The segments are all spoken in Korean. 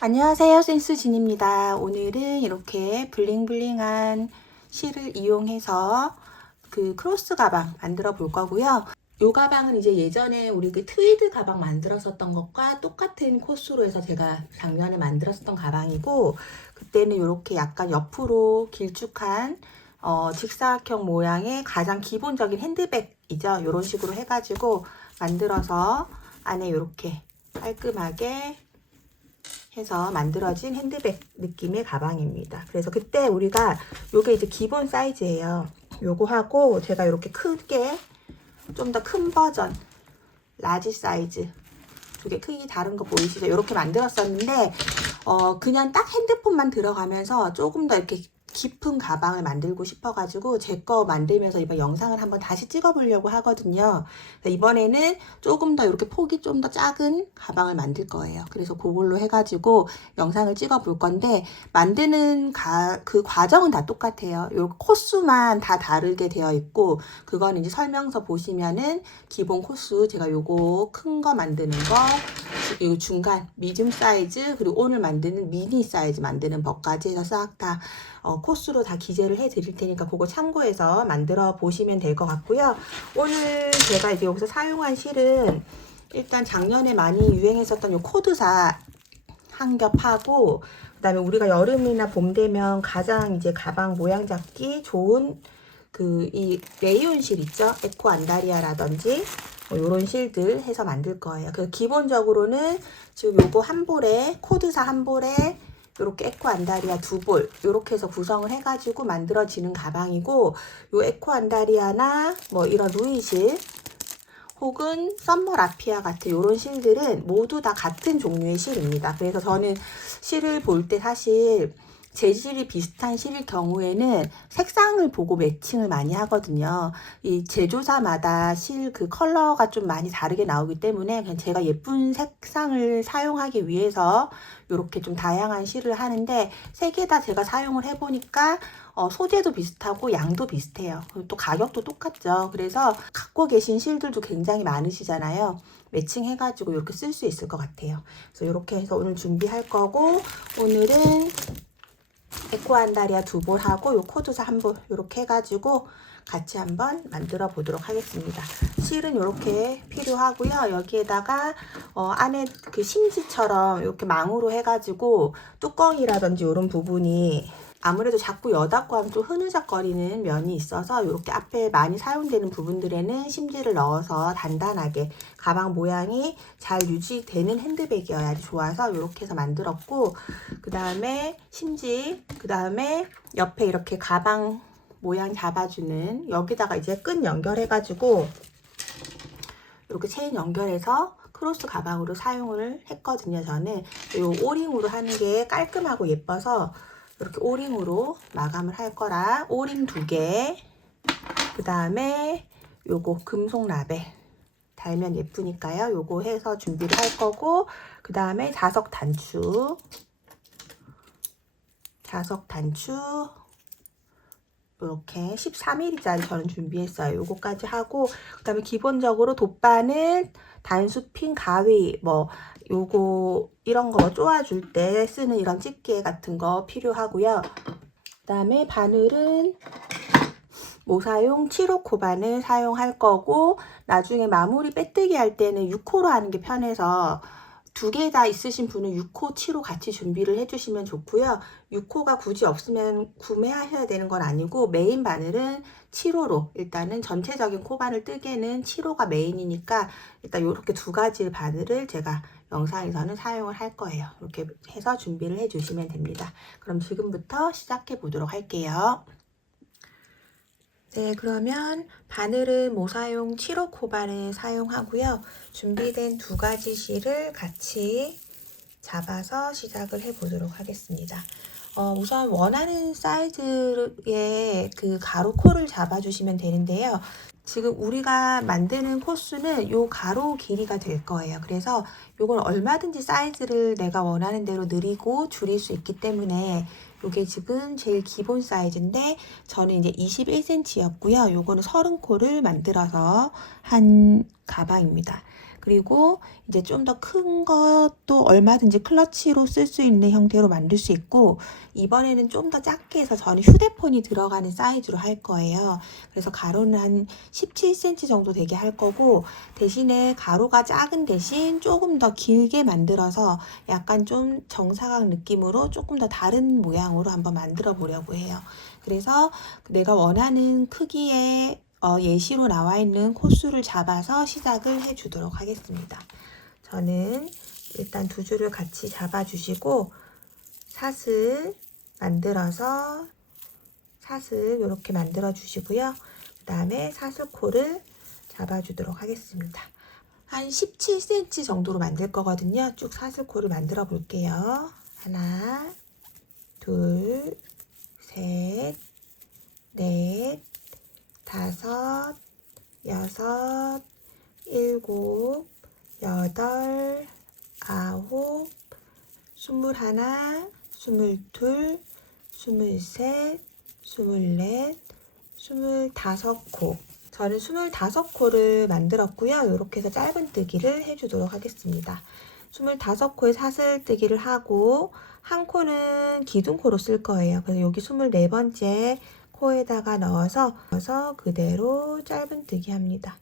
안녕하세요, 센스진입니다. 오늘은 이렇게 블링블링한 실을 이용해서 그 크로스 가방 만들어 볼 거고요. 이 가방은 이제 예전에 우리 그 트위드 가방 만들었었던 것과 똑같은 코스로 해서 제가 작년에 만들었었던 가방이고, 그때는 이렇게 약간 옆으로 길쭉한 직사각형 모양의 가장 기본적인 핸드백이죠. 이런 식으로 해가지고 만들어서 안에 이렇게 깔끔하게 해서 만들어진 핸드백 느낌의 가방입니다. 그래서 그때 우리가 요게 이제 기본 사이즈예요. 요거 하고 제가 이렇게 크게 좀 더 큰 버전 라지 사이즈 두 개 크기 다른 거 보이시죠? 이렇게 만들었었는데 그냥 딱 핸드폰만 들어가면서 조금 더 이렇게 깊은 가방을 만들고 싶어가지고 제 거 만들면서 이번 영상을 한번 다시 찍어보려고 하거든요. 이번에는 조금 더 이렇게 폭이 좀 더 작은 가방을 만들 거예요. 그래서 그걸로 해가지고 영상을 찍어볼 건데, 만드는 그 과정은 다 똑같아요. 요 코스만 다 다르게 되어 있고, 그거는 이제 설명서 보시면은 기본 코스, 제가 요거 큰 거 만드는 거, 요 중간 미디움 사이즈, 그리고 오늘 만드는 미니 사이즈 만드는 법까지 해서 싹 다 코스로 다 기재를 해 드릴 테니까 그거 참고해서 만들어 보시면 될 것 같고요. 오늘 제가 이제 여기서 사용한 실은 일단 작년에 많이 유행했었던 요 코드사 한 겹하고, 그 다음에 우리가 여름이나 봄 되면 가장 이제 가방 모양 잡기 좋은 이 레이온 실 있죠? 에코 안다리아라든지 요런 실들 해서 만들 거예요. 그 기본적으로는 지금 요거 한 볼에, 코드사 한 볼에 요렇게 에코 안다리아 두 볼 요렇게 해서 구성을 해가지고 만들어지는 가방이고, 요 에코 안다리아나 뭐 이런 루이실 혹은 썸머 라피아 같은 요런 실들은 모두 다 같은 종류의 실입니다. 그래서 저는 실을 볼 때 사실 재질이 비슷한 실일 경우에는 색상을 보고 매칭을 많이 하거든요. 이 제조사마다 실 그 컬러가 좀 많이 다르게 나오기 때문에 그냥 제가 예쁜 색상을 사용하기 위해서 이렇게 좀 다양한 실을 하는데, 세 개 다 제가 사용을 해보니까 소재도 비슷하고 양도 비슷해요. 그리고 또 가격도 똑같죠. 그래서 갖고 계신 실들도 굉장히 많으시잖아요. 매칭해가지고 이렇게 쓸 수 있을 것 같아요. 그래서 이렇게 해서 오늘 준비할 거고, 오늘은 에코 안다리아 두 볼하고 요 코드사 한 볼 이렇게 해가지고 같이 한번 만들어 보도록 하겠습니다. 실은 이렇게 필요하고요. 여기에다가 안에 그 심지처럼 이렇게 망으로 해가지고 뚜껑이라든지 이런 부분이 아무래도 자꾸 여닫고 하면 좀 흐느적거리는 면이 있어서 이렇게 앞에 많이 사용되는 부분들에는 심지를 넣어서 단단하게 가방 모양이 잘 유지되는 핸드백이어야지 좋아서 이렇게 해서 만들었고, 그 다음에 심지, 그 다음에 옆에 이렇게 가방 모양 잡아주는 여기다가 이제 끈 연결해가지고 이렇게 체인 연결해서 크로스 가방으로 사용을 했거든요. 저는 이 오링으로 하는 게 깔끔하고 예뻐서 이렇게 오링으로 마감을 할 거라 오링 2개, 그 다음에 요거 금속 라벨 달면 예쁘니까요. 요거 해서 준비를 할 거고, 그 다음에 자석 단추 이렇게 13mm짜리 저는 준비했어요. 요거까지 하고, 그 다음에 기본적으로 돗바늘, 단수핀, 가위, 뭐 요거 이런 거 쪼아줄 때 쓰는 이런 집게 같은 거 필요하고요. 그 다음에 바늘은 모사용 7호 바늘 사용할 거고, 나중에 마무리 빼뜨기 할 때는 6호로 하는 게 편해서 두 개 다 있으신 분은 6호, 7호 같이 준비를 해주시면 좋고요. 6호가 굳이 없으면 구매하셔야 되는 건 아니고, 메인 바늘은 7호로 일단은 전체적인 코바늘 뜨개는 7호가 메인이니까 일단 이렇게 두 가지 바늘을 제가 영상에서는 사용을 할 거예요. 이렇게 해서 준비를 해주시면 됩니다. 그럼 지금부터 시작해 보도록 할게요. 네, 그러면 바늘은 모사용 7호 코바를 사용하고요. 준비된 두 가지 실을 같이 잡아서 시작을 해보도록 하겠습니다. 우선 원하는 사이즈의 그 가로 코를 잡아주시면 되는데요. 지금 우리가 만드는 코수는 요 가로 길이가 될 거예요. 그래서 요걸 얼마든지 사이즈를 내가 원하는 대로 늘리고 줄일 수 있기 때문에 요게 지금 제일 기본 사이즈인데 저는 이제 21cm였고요. 요거는 30코를 만들어서 한 가방입니다. 그리고 이제 좀 더 큰 것도 얼마든지 클러치로 쓸 수 있는 형태로 만들 수 있고, 이번에는 좀 더 작게 해서 저는 휴대폰이 들어가는 사이즈로 할 거예요. 그래서 가로는 한 17cm 정도 되게 할 거고, 대신에 가로가 작은 대신 조금 더 길게 만들어서 약간 좀 정사각 느낌으로 조금 더 다른 모양으로 한번 만들어 보려고 해요. 그래서 내가 원하는 크기의 예시로 나와 있는 코수를 잡아서 시작을 해 주도록 하겠습니다. 저는 일단 두 줄을 같이 잡아 주시고 사슬 만들어서 사슬 이렇게 만들어 주시고요. 그 다음에 사슬코를 잡아 주도록 하겠습니다. 한 17cm 정도로 만들 거거든요. 쭉 사슬코를 만들어 볼게요. 하나, 둘, 셋, 넷, 다섯, 여섯, 일곱, 여덟, 아홉, 21, 22, 23, 24, 25코. 저는 25코를 만들었고요. 이렇게 해서 짧은뜨기를 해주도록 하겠습니다. 25코에 사슬뜨기를 하고 한 코는 기둥코로 쓸 거예요. 그래서 여기 24번째 코에다가 넣어서 그대로 짧은뜨기 합니다.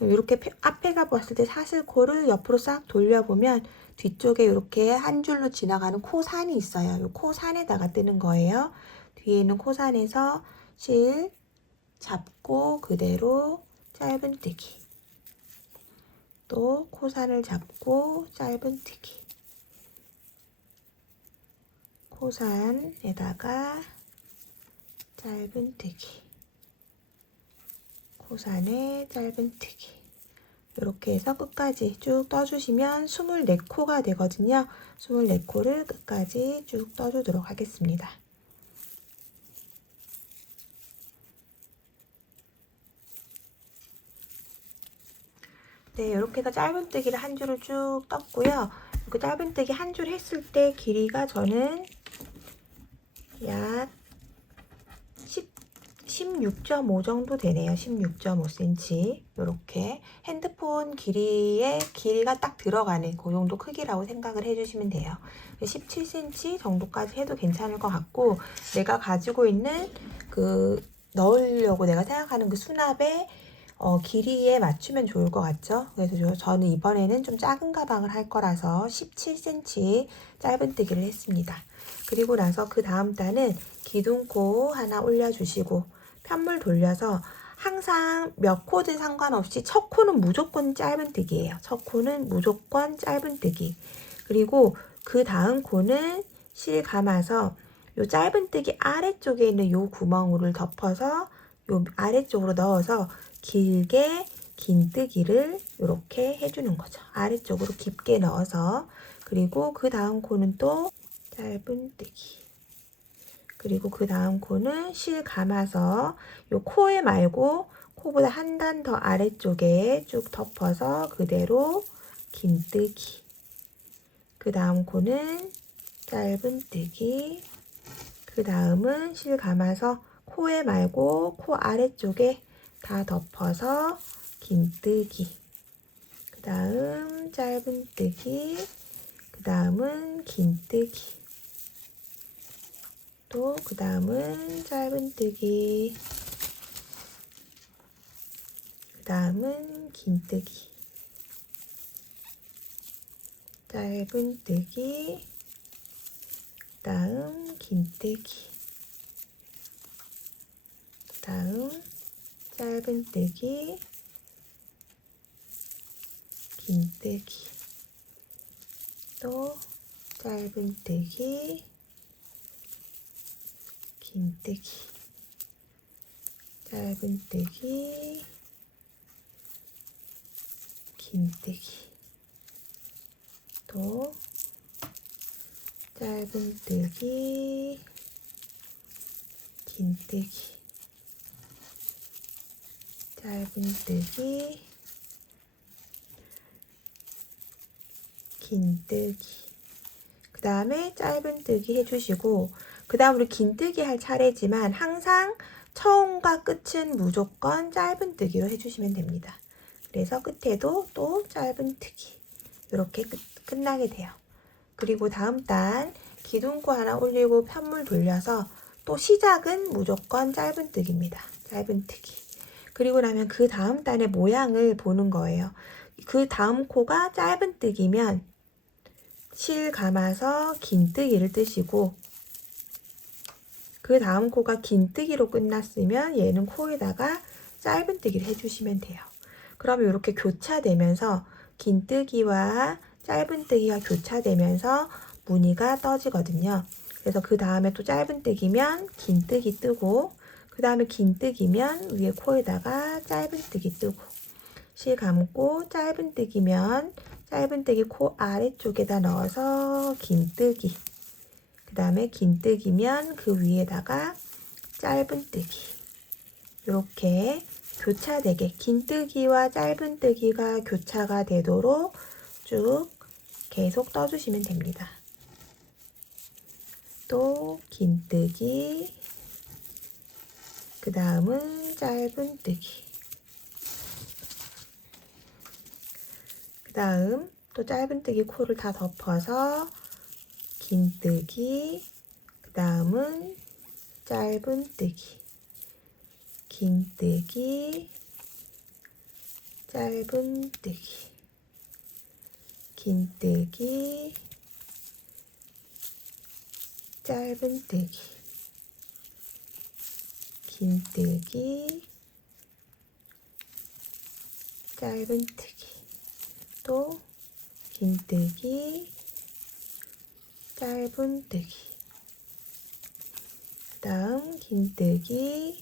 이렇게 앞에가 봤을 때 사슬코를 옆으로 싹 돌려보면 뒤쪽에 이렇게 한 줄로 지나가는 코산이 있어요. 이 코산에다가 뜨는 거예요. 뒤에 있는 코산에서 실 잡고 그대로 짧은뜨기. 또 코산을 잡고 짧은뜨기. 코산에다가 짧은뜨기. 코산에 짧은뜨기. 이렇게 해서 끝까지 쭉 떠주시면 24코가 되거든요. 24코를 끝까지 쭉 떠주도록 하겠습니다. 네, 이렇게 해서 짧은뜨기를 한 줄을 쭉 떴고요. 그 짧은뜨기 한 줄 했을 때 길이가 저는 약 16.5 정도 되네요. 16.5cm. 이렇게 핸드폰 길이가 딱 들어가는 그 정도 크기라고 생각을 해주시면 돼요. 17cm 정도까지 해도 괜찮을 것 같고, 내가 가지고 있는 넣으려고 내가 생각하는 그 수납의 길이에 맞추면 좋을 것 같죠? 그래서 저는 이번에는 좀 작은 가방을 할 거라서 17cm 짧은뜨기를 했습니다. 그리고 나서 그 다음 단은 기둥코 하나 올려주시고 편물 돌려서 항상 몇 코든 상관없이 첫 코는 무조건 짧은뜨기예요. 첫 코는 무조건 짧은뜨기. 그리고 그 다음 코는 실 감아서 요 짧은뜨기 아래쪽에 있는 요 구멍을 덮어서 요 아래쪽으로 넣어서 길게 긴뜨기를 이렇게 해주는 거죠. 아래쪽으로 깊게 넣어서. 그리고 그 다음 코는 또 짧은뜨기. 그리고 그 다음 코는 실 감아서 요 코에 말고 코보다 한 단 더 아래쪽에 쭉 덮어서 그대로 긴뜨기. 그 다음 코는 짧은뜨기. 그 다음은 실 감아서 코에 말고 코 아래쪽에 다 덮어서 긴뜨기. 그 다음 짧은뜨기. 그 다음은 긴뜨기. 또 그 다음은 짧은뜨기. 그 다음은 긴뜨기. 짧은뜨기. 그 다음 긴뜨기. 그 다음 짧은뜨기. 긴뜨기. 또 짧은뜨기. 긴뜨기. 짧은뜨기. 긴뜨기. 또 짧은뜨기, 긴뜨기, 짧은뜨기, 긴뜨기. 그 다음에 짧은뜨기 해주시고, 그 다음 우리 긴뜨기 할 차례지만 항상 처음과 끝은 무조건 짧은뜨기로 해주시면 됩니다. 그래서 끝에도 또 짧은뜨기 이렇게 끝나게 돼요. 그리고 다음 단 기둥코 하나 올리고 편물 돌려서 또 시작은 무조건 짧은뜨기입니다. 짧은뜨기. 그리고 나면 그 다음 단의 모양을 보는 거예요. 그 다음 코가 짧은뜨기면 실 감아서 긴뜨기를 뜨시고, 그 다음 코가 긴뜨기로 끝났으면 얘는 코에다가 짧은뜨기를 해주시면 돼요. 그러면 이렇게 교차되면서 긴뜨기와 짧은뜨기가 교차되면서 무늬가 떠지거든요. 그래서 그 다음에 또 짧은뜨기면 긴뜨기 뜨고, 그 다음에 긴뜨기면 위에 코에다가 짧은뜨기 뜨고, 실 감고 짧은뜨기면 짧은뜨기 코 아래쪽에다 넣어서 긴뜨기, 그 다음에 긴뜨기면 그 위에다가 짧은뜨기, 이렇게 교차되게 긴뜨기와 짧은뜨기가 교차가 되도록 쭉 계속 떠주시면 됩니다. 또 긴뜨기, 그 다음은 짧은뜨기, 그 다음 또 짧은뜨기 코를 다 덮어서 긴뜨기, 그 다음은 짧은뜨기, 긴뜨기, 짧은뜨기, 긴뜨기, 짧은뜨기, 긴뜨기, 짧은뜨기, 또 긴뜨기, 짧은뜨기, 그 다음 긴뜨기,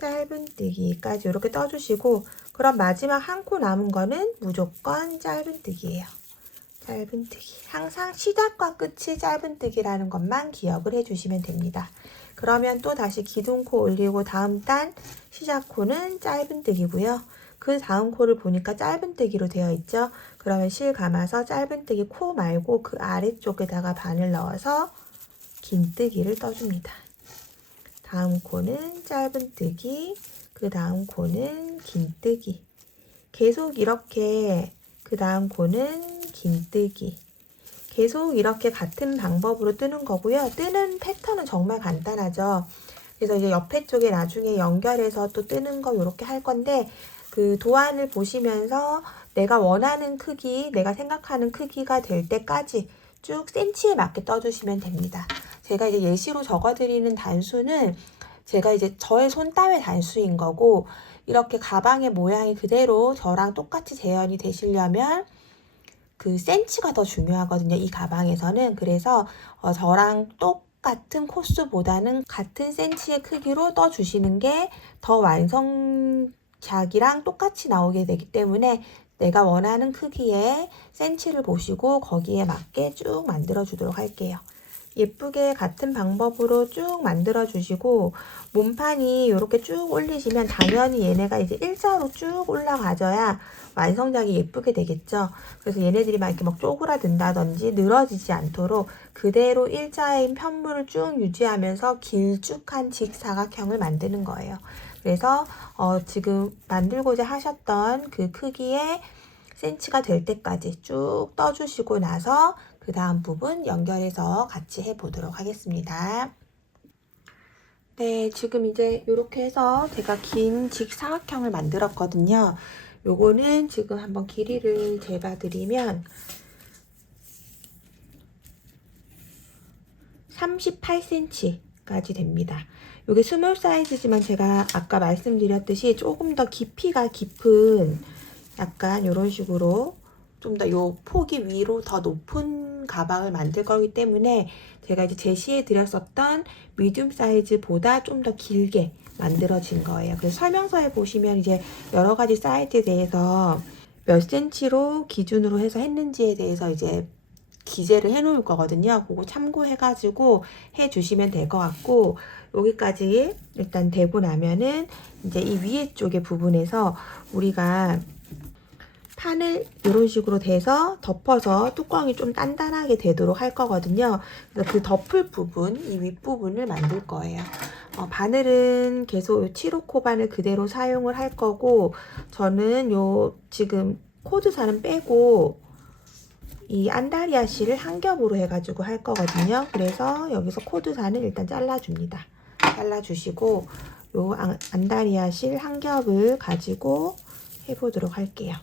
짧은뜨기까지 이렇게 떠주시고, 그럼 마지막 한 코 남은 거는 무조건 짧은뜨기예요. 짧은뜨기. 항상 시작과 끝이 짧은뜨기라는 것만 기억을 해주시면 됩니다. 그러면 또 다시 기둥코 올리고 다음 단 시작코는 짧은뜨기고요. 그 다음 코를 보니까 짧은뜨기로 되어 있죠. 그러면 실 감아서 짧은뜨기 코 말고 그 아래쪽에다가 바늘 넣어서 긴뜨기를 떠줍니다. 다음 코는 짧은뜨기, 그 다음 코는 긴뜨기. 계속 이렇게 그 다음 코는 긴뜨기. 계속 이렇게 같은 방법으로 뜨는 거고요. 뜨는 패턴은 정말 간단하죠. 그래서 이제 옆에 쪽에 나중에 연결해서 또 뜨는 거 이렇게 할 건데, 그 도안을 보시면서 내가 원하는 크기, 내가 생각하는 크기가 될 때까지 쭉 센치에 맞게 떠주시면 됩니다. 제가 이제 예시로 적어드리는 단수는 제가 이제 저의 손 따위 단수인 거고, 이렇게 가방의 모양이 그대로 저랑 똑같이 재현이 되시려면 그 센치가 더 중요하거든요. 이 가방에서는. 그래서 저랑 똑같은 코스보다는 같은 센치의 크기로 떠주시는 게 더 완성작이랑 똑같이 나오게 되기 때문에 내가 원하는 크기의 센치를 보시고 거기에 맞게 쭉 만들어 주도록 할게요. 예쁘게 같은 방법으로 쭉 만들어 주시고, 몸판이 이렇게 쭉 올리시면 당연히 얘네가 이제 일자로 쭉 올라가져야 완성작이 예쁘게 되겠죠. 그래서 얘네들이 막 이렇게 막 쪼그라든다든지 늘어지지 않도록 그대로 일자인 편물을 쭉 유지하면서 길쭉한 직사각형을 만드는 거예요. 그래서 지금 만들고자 하셨던 그 크기의 센치가 될 때까지 쭉 떠주시고 나서 그 다음 부분 연결해서 같이 해보도록 하겠습니다. 네, 지금 이제 이렇게 해서 제가 긴 직사각형을 만들었거든요. 요거는 지금 한번 길이를 재봐드리면 38cm까지 됩니다. 요게 스몰 사이즈지만 제가 아까 말씀드렸듯이 조금 더 깊이가 깊은 약간 이런 식으로 좀 더 요 폭이 위로 더 높은 가방을 만들 거기 때문에 제가 이제 제시해 드렸었던 미디움 사이즈보다 좀 더 길게 만들어진 거예요. 그래서 설명서에 보시면 이제 여러 가지 사이즈에 대해서 몇 센치로 기준으로 해서 했는지에 대해서 이제 기재를 해 놓을 거거든요. 그거 참고해가지고 해주시면 될 것 같고, 여기까지 일단 되고 나면은 이제 이 위에 쪽의 부분에서 우리가 판을 이런 식으로 돼서 덮어서 뚜껑이 좀 단단하게 되도록 할 거거든요. 그래서 그 덮을 부분, 이 윗부분을 만들 거예요. 바늘은 계속 7호 바늘 그대로 사용을 할 거고, 저는 요 지금 코드살은 빼고 이 안다리아 실을 한 겹으로 해가지고 할 거거든요. 그래서 여기서 코드살을 일단 잘라줍니다. 잘라주시고 요 안다리아 실 한 겹을 가지고 해보도록 할게요.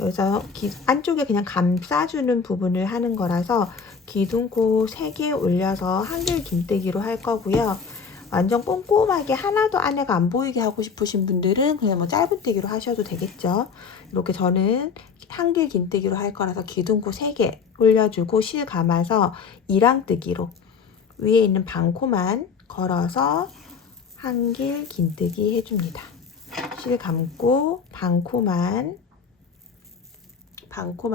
여기서 안쪽에 그냥 감싸주는 부분을 하는 거라서 기둥코 3개 올려서 한길 긴뜨기로 할 거고요. 완전 꼼꼼하게 하나도 안에가 안 보이게 하고 싶으신 분들은 그냥 뭐 짧은뜨기로 하셔도 되겠죠. 이렇게 저는 한길 긴뜨기로 할 거라서 기둥코 3개 올려주고 실 감아서 이랑뜨기로 위에 있는 반코만 걸어서 한길 긴뜨기 해줍니다. 실 감고 반코만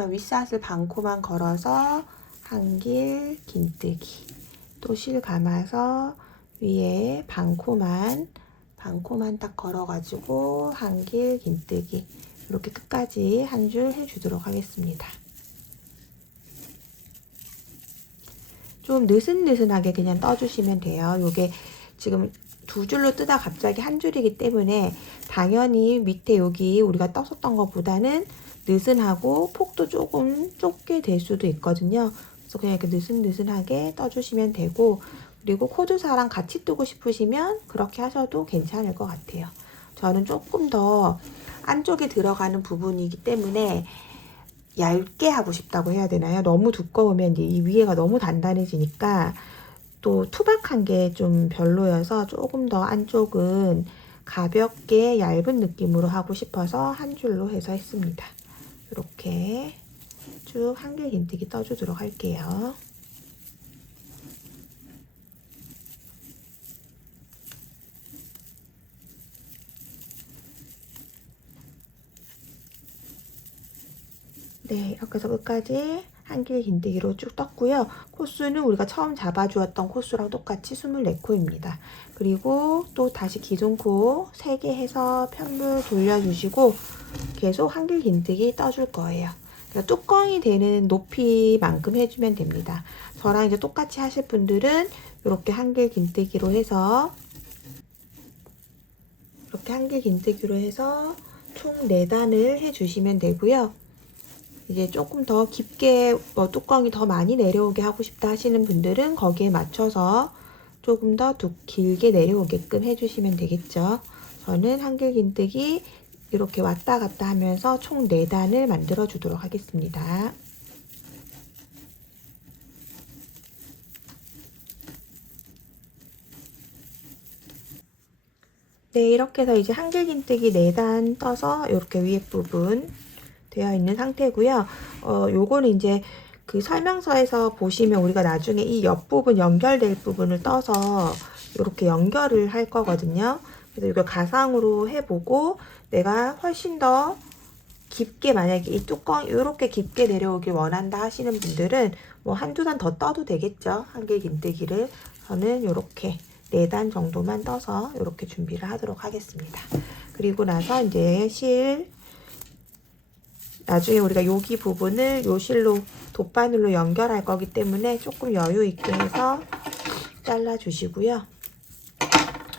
윗사슬 반코만 걸어서 한길 긴뜨기, 또 실 감아서 위에 반코만 딱 걸어가지고 한길 긴뜨기, 이렇게 끝까지 한 줄 해주도록 하겠습니다. 좀 느슨느슨하게 그냥 떠주시면 돼요. 요게 지금 2줄로 뜨다 갑자기 한 줄이기 때문에 당연히 밑에 여기 우리가 떴었던 것보다는 느슨하고 폭도 조금 좁게 될 수도 있거든요. 그래서 그냥 이렇게 느슨느슨하게 떠주시면 되고, 그리고 코드사랑 같이 뜨고 싶으시면 그렇게 하셔도 괜찮을 것 같아요. 저는 조금 더 안쪽에 들어가는 부분이기 때문에 얇게 하고 싶다고 해야 되나요? 너무 두꺼우면 이제 이 위에가 너무 단단해지니까 또 투박한 게 좀 별로여서 조금 더 안쪽은 가볍게 얇은 느낌으로 하고 싶어서 한 줄로 해서 했습니다. 이렇게 쭉 한길 긴뜨기 떠주도록 할게요. 네, 이렇게 해서 끝까지 한길 긴뜨기로 쭉 떴고요. 코수는 우리가 처음 잡아주었던 코수랑 똑같이 24코입니다. 그리고 또 다시 기존코 3개 해서 편물 돌려주시고 계속 한길 긴뜨기 떠줄 거예요. 뚜껑이 되는 높이만큼 해주면 됩니다. 저랑 이제 똑같이 하실 분들은 이렇게 한길 긴뜨기로 해서 총 4단을 해주시면 되고요. 이제 조금 더 깊게 뚜껑이 더 많이 내려오게 하고 싶다 하시는 분들은 거기에 맞춰서 조금 더 길게 내려오게끔 해주시면 되겠죠. 저는 한길 긴뜨기 이렇게 왔다 갔다 하면서 총 4단을 만들어 주도록 하겠습니다. 네, 이렇게 해서 이제 한길 긴뜨기 4단 떠서 이렇게 위에 부분 되어 있는 상태고요. 요거는 이제 그 설명서에서 보시면 우리가 나중에 이 옆부분 연결될 부분을 떠서 이렇게 연결을 할 거거든요. 그래서 이걸 가상으로 해보고 내가 훨씬 더 깊게, 만약에 이 뚜껑 이렇게 깊게 내려오길 원한다 하시는 분들은 뭐 한두 단 더 떠도 되겠죠. 한길 긴뜨기를. 저는 이렇게 4단 정도만 떠서 이렇게 준비를 하도록 하겠습니다. 그리고 나서 이제 나중에 우리가 여기 부분을 요 실로 돗바늘로 연결할 거기 때문에 조금 여유 있게 해서 잘라 주시고요.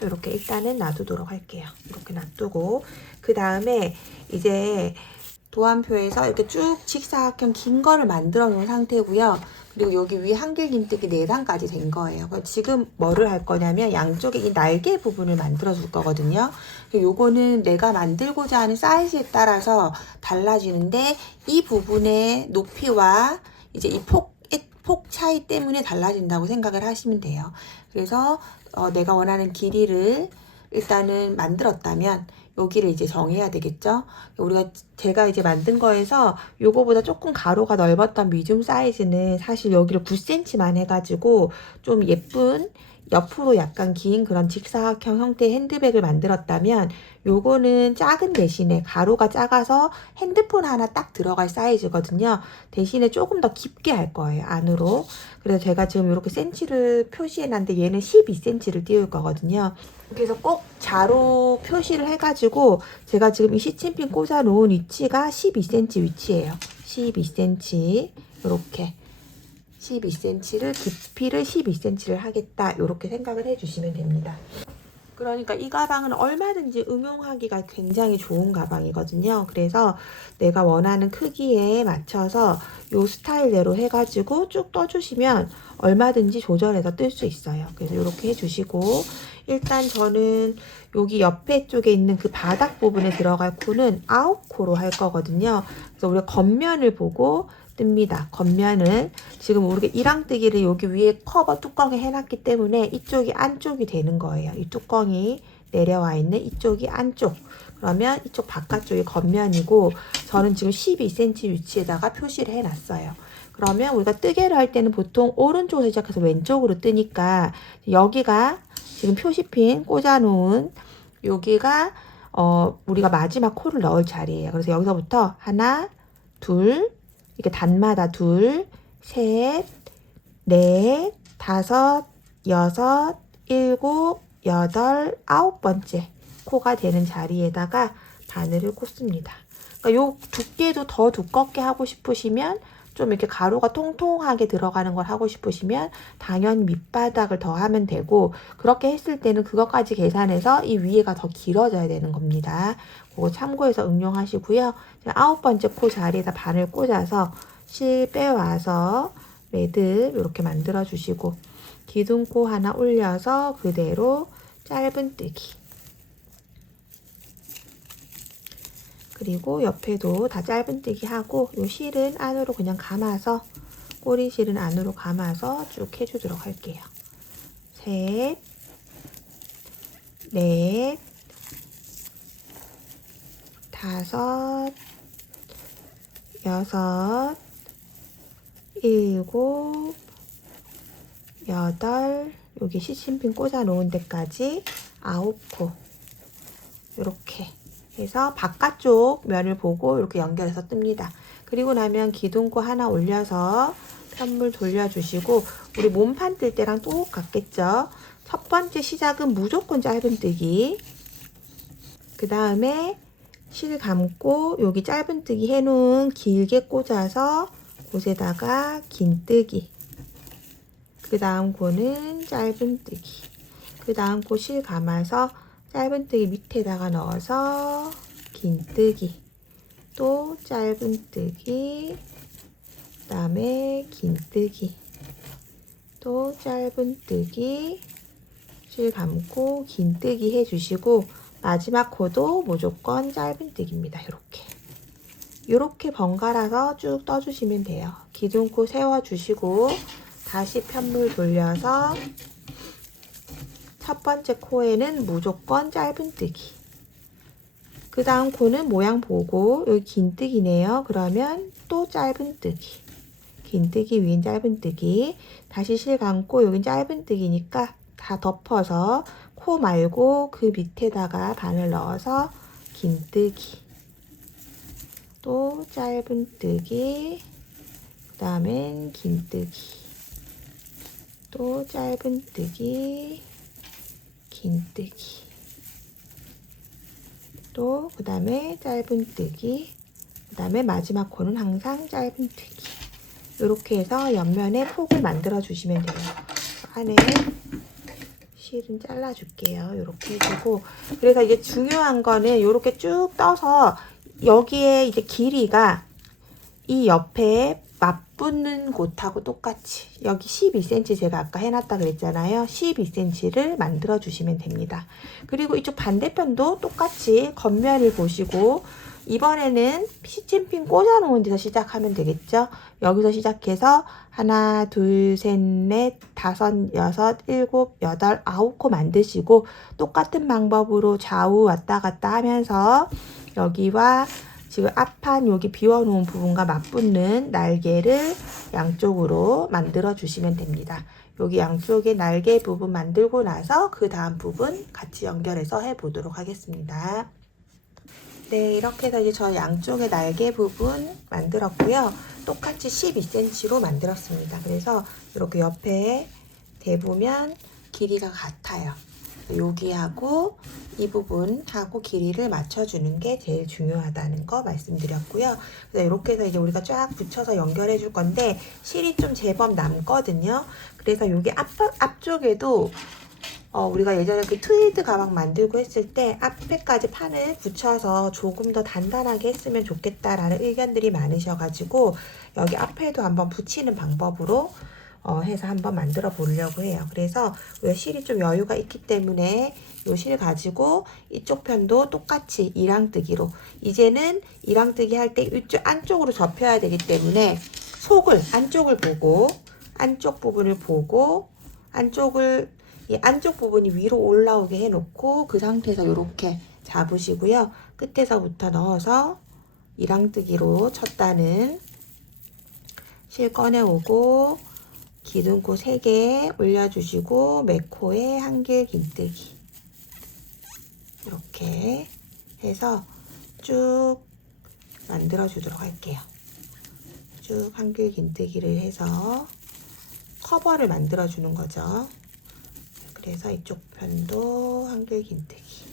이렇게 일단은 놔두도록 할게요. 이렇게 놔두고 그 다음에 이제 도안표에서 이렇게 쭉 직사각형 긴 거를 만들어 놓은 상태고요. 그리고 여기 위에 한길 긴뜨기 4단까지 된 거예요. 지금 뭐를 할 거냐면 양쪽에 이 날개 부분을 만들어 줄 거거든요. 요거는 내가 만들고자 하는 사이즈에 따라서 달라지는데 이 부분의 높이와 이제 이 폭 차이 때문에 달라진다고 생각을 하시면 돼요. 그래서 내가 원하는 길이를 일단은 만들었다면 여기를 이제 정해야 되겠죠. 우리가 제가 이제 만든 거에서 요거보다 조금 가로가 넓었던 미디움 사이즈는 사실 여기를 9cm만 해가지고 좀 예쁜 옆으로 약간 긴 그런 직사각형 형태의 핸드백을 만들었다면 요거는 작은 대신에 가로가 작아서 핸드폰 하나 딱 들어갈 사이즈거든요. 대신에 조금 더 깊게 할 거예요, 안으로. 그래서 제가 지금 이렇게 센치를 표시해놨는데 얘는 12cm를 띄울 거거든요. 그래서 꼭 자로 표시를 해가지고 제가 지금 이 시침핀 꽂아 놓은 위치가 12cm 위치예요. 12cm 이렇게 12cm를 깊이를 12cm를 하겠다 이렇게 생각을 해주시면 됩니다. 그러니까 이 가방은 얼마든지 응용하기가 굉장히 좋은 가방이거든요. 그래서 내가 원하는 크기에 맞춰서 이 스타일대로 해가지고 쭉 떠주시면 얼마든지 조절해서 뜰 수 있어요. 그래서 이렇게 해주시고 일단 저는 여기 옆에 쪽에 있는 그 바닥 부분에 들어갈 코는 9코로 할 거거든요. 그래서 우리가 겉면을 보고 뜹니다. 겉면은 지금 우리가 이랑뜨기를 여기 위에 커버 뚜껑에 해놨기 때문에 이쪽이 안쪽이 되는 거예요. 이 뚜껑이 내려와 있는 이쪽이 안쪽. 그러면 이쪽 바깥쪽이 겉면이고 저는 지금 12cm 위치에다가 표시를 해놨어요. 그러면 우리가 뜨개를 할 때는 보통 오른쪽으로 시작해서 왼쪽으로 뜨니까 여기가 지금 표시핀 꽂아놓은 여기가 우리가 마지막 코를 넣을 자리예요. 그래서 여기서부터 하나, 둘, 이렇게 단마다 둘, 셋, 넷, 다섯, 여섯, 일곱, 여덟, 9번째 코가 되는 자리에다가 바늘을 꽂습니다. 그러니까 요 두께도 더 두껍게 하고 싶으시면 좀 이렇게 가로가 통통하게 들어가는 걸 하고 싶으시면 당연히 밑바닥을 더 하면 되고 그렇게 했을 때는 그것까지 계산해서 이 위에가 더 길어져야 되는 겁니다. 그거 참고해서 응용하시고요. 9번째 코 자리에다 바늘 꽂아서 실 빼와서 매듭 이렇게 만들어 주시고 기둥코 하나 올려서 그대로 짧은뜨기 그리고 옆에도 다 짧은뜨기 하고 요 실은 안으로 그냥 감아서 꼬리 실은 안으로 감아서 쭉 해주도록 할게요. 셋, 넷, 다섯, 여섯, 일곱, 여덟, 여기 시침핀 꽂아 놓은 데까지 9코 이렇게 해서 바깥쪽 면을 보고 이렇게 연결해서 뜹니다. 그리고 나면 기둥코 하나 올려서 편물 돌려주시고 우리 몸판 뜰 때랑 똑같겠죠. 첫 번째 시작은 무조건 짧은뜨기. 그 다음에 실 감고 여기 짧은뜨기 해놓은 길게 꽂아서 곳에다가 긴뜨기. 그 다음 코는 짧은뜨기. 그 다음 코 실 감아서 짧은뜨기 밑에다가 넣어서 긴뜨기. 또 짧은뜨기. 그 다음에 긴뜨기. 또 짧은뜨기. 실 감고 긴뜨기 해주시고 마지막 코도 무조건 짧은뜨기입니다. 이렇게 번갈아서 쭉 떠주시면 돼요. 기둥코 세워주시고 다시 편물 돌려서 첫 번째 코에는 무조건 짧은뜨기. 그 다음 코는 모양 보고 여기 긴뜨기네요. 그러면 또 짧은뜨기. 긴뜨기 위엔 짧은뜨기. 다시 실 감고 여긴 짧은뜨기니까 다 덮어서 코 말고 그 밑에다가 바늘 넣어서 긴뜨기. 또 짧은뜨기. 그 다음엔 긴뜨기. 또 짧은뜨기. 긴뜨기. 또 그 다음에 짧은뜨기. 그 다음에 마지막 코는 항상 짧은뜨기. 이렇게 해서 옆면에 폭을 만들어 주시면 돼요. 안에 실은 잘라 줄게요. 이렇게 해주고 그래서 이제 중요한 거는 이렇게 쭉 떠서 여기에 이제 길이가 이 옆에 맞붙는 곳하고 똑같이 여기 12cm 제가 아까 해놨다 그랬잖아요. 12cm를 만들어 주시면 됩니다. 그리고 이쪽 반대편도 똑같이 겉면을 보시고 이번에는 시침핀 꽂아 놓은 데서 시작하면 되겠죠. 여기서 시작해서 하나, 둘, 셋, 넷, 다섯, 여섯, 일곱, 여덟, 9코 만드시고 똑같은 방법으로 좌우 왔다 갔다 하면서 여기와 지금 앞판 여기 비워놓은 부분과 맞붙는 날개를 양쪽으로 만들어 주시면 됩니다. 여기 양쪽에 날개 부분 만들고 나서 그 다음 부분 같이 연결해서 해보도록 하겠습니다. 네, 이렇게 해서 이제 저 양쪽의 날개 부분 만들었고요. 똑같이 12cm로 만들었습니다. 그래서 이렇게 옆에 대보면 길이가 같아요. 여기하고 이 부분하고 길이를 맞춰주는 게 제일 중요하다는 거 말씀드렸고요. 그래서 이렇게 해서 이제 우리가 쫙 붙여서 연결해 줄 건데 실이 좀 제법 남거든요. 그래서 여기 앞쪽에도 우리가 예전에 그 트위드 가방 만들고 했을 때 앞에까지 판을 붙여서 조금 더 단단하게 했으면 좋겠다라는 의견들이 많으셔가지고 여기 앞에도 한번 붙이는 방법으로 해서 한번 만들어 보려고 해요. 그래서 우리가 실이 좀 여유가 있기 때문에 이 실 가지고 이쪽 편도 똑같이 이랑뜨기로 이제는 이랑뜨기 할 때 이쪽 안쪽으로 접혀야 되기 때문에 속을 안쪽을 보고 안쪽 부분을 보고 이 안쪽 부분이 위로 올라오게 해놓고 그 상태에서 이렇게 잡으시고요. 끝에서부터 넣어서 이랑뜨기로 쳤다는 실 꺼내오고 기둥코 3개 올려주시고 매코에 한길 긴뜨기 이렇게 해서 쭉 만들어 주도록 할게요. 쭉 한길 긴뜨기를 해서 커버를 만들어 주는 거죠. 그래서 이쪽 편도 한길 긴뜨기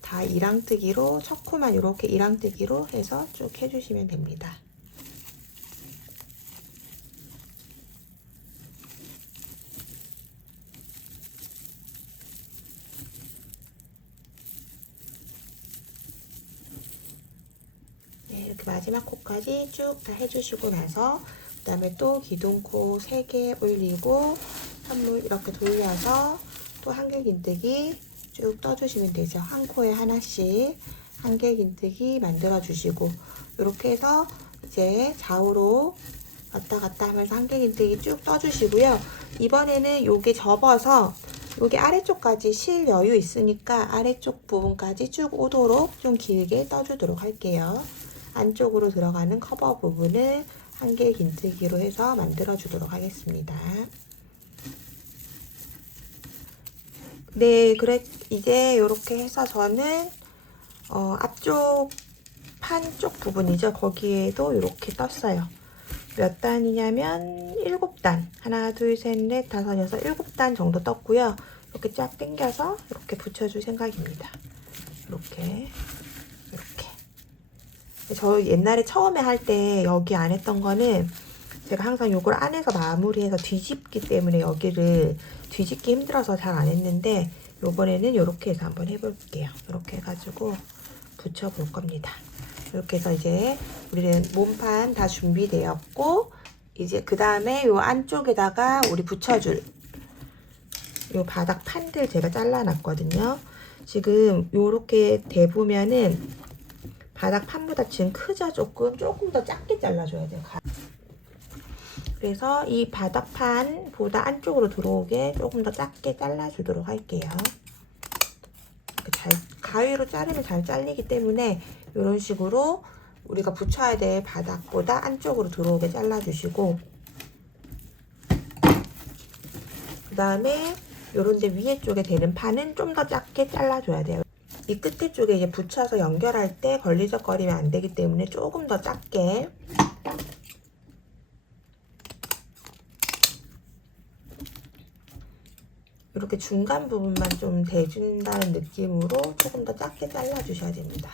다 이랑뜨기로 첫 코만 이렇게 이랑뜨기로 해서 쭉 해주시면 됩니다. 네, 이렇게 마지막 코까지 쭉 다 해주시고 나서 그 다음에 또 기둥코 3개 올리고 선물 이렇게 돌려서 또 한길 긴뜨기 쭉 떠주시면 되죠. 한 코에 하나씩 한길 긴뜨기 만들어 주시고 이렇게 해서 이제 좌우로 왔다 갔다 하면서 한길 긴뜨기 쭉 떠주시고요. 이번에는 요게 접어서 여기 아래쪽까지 실 여유 있으니까 아래쪽 부분까지 쭉 오도록 좀 길게 떠주도록 할게요. 안쪽으로 들어가는 커버 부분을 한길 긴뜨기로 해서 만들어 주도록 하겠습니다. 네, 그래 이제 이렇게 해서 저는 앞쪽 판 쪽 부분이죠. 거기에도 이렇게 떴어요. 몇 단이냐면 7단. 하나, 둘, 셋, 넷, 다섯, 여섯, 7단 정도 떴고요. 이렇게 쫙 당겨서 이렇게 붙여줄 생각입니다. 이렇게. 저 옛날에 처음에 할 때 여기 안 했던 거는 제가 항상 요걸 안에서 마무리해서 뒤집기 때문에 여기를 뒤집기 힘들어서 잘 안 했는데 요번에는 이렇게 해서 한번 해볼게요. 이렇게 해가지고 붙여볼 겁니다. 이렇게 해서 이제 우리는 몸판 다 준비되었고 이제 그 다음에 요 안쪽에다가 우리 붙여줄 요 바닥 판들 제가 잘라놨거든요. 지금 요렇게 대보면은 바닥 판보다 지금 크죠? 조금 더 작게 잘라줘야 돼요. 그래서 이 바닥판보다 안쪽으로 들어오게 조금 더 작게 잘라주도록 할게요. 가위로 자르면 잘 잘리기 때문에 이런 식으로 우리가 붙여야 될 바닥보다 안쪽으로 들어오게 잘라주시고 그 다음에 요런 데 위에 쪽에 되는 판은 좀 더 작게 잘라줘야 돼요. 이 끝에 쪽에 이제 붙여서 연결할 때 걸리적거리면 안 되기 때문에 조금 더 작게 이렇게 중간 부분만 좀 대준다는 느낌으로 조금 더 작게 잘라주셔야 됩니다.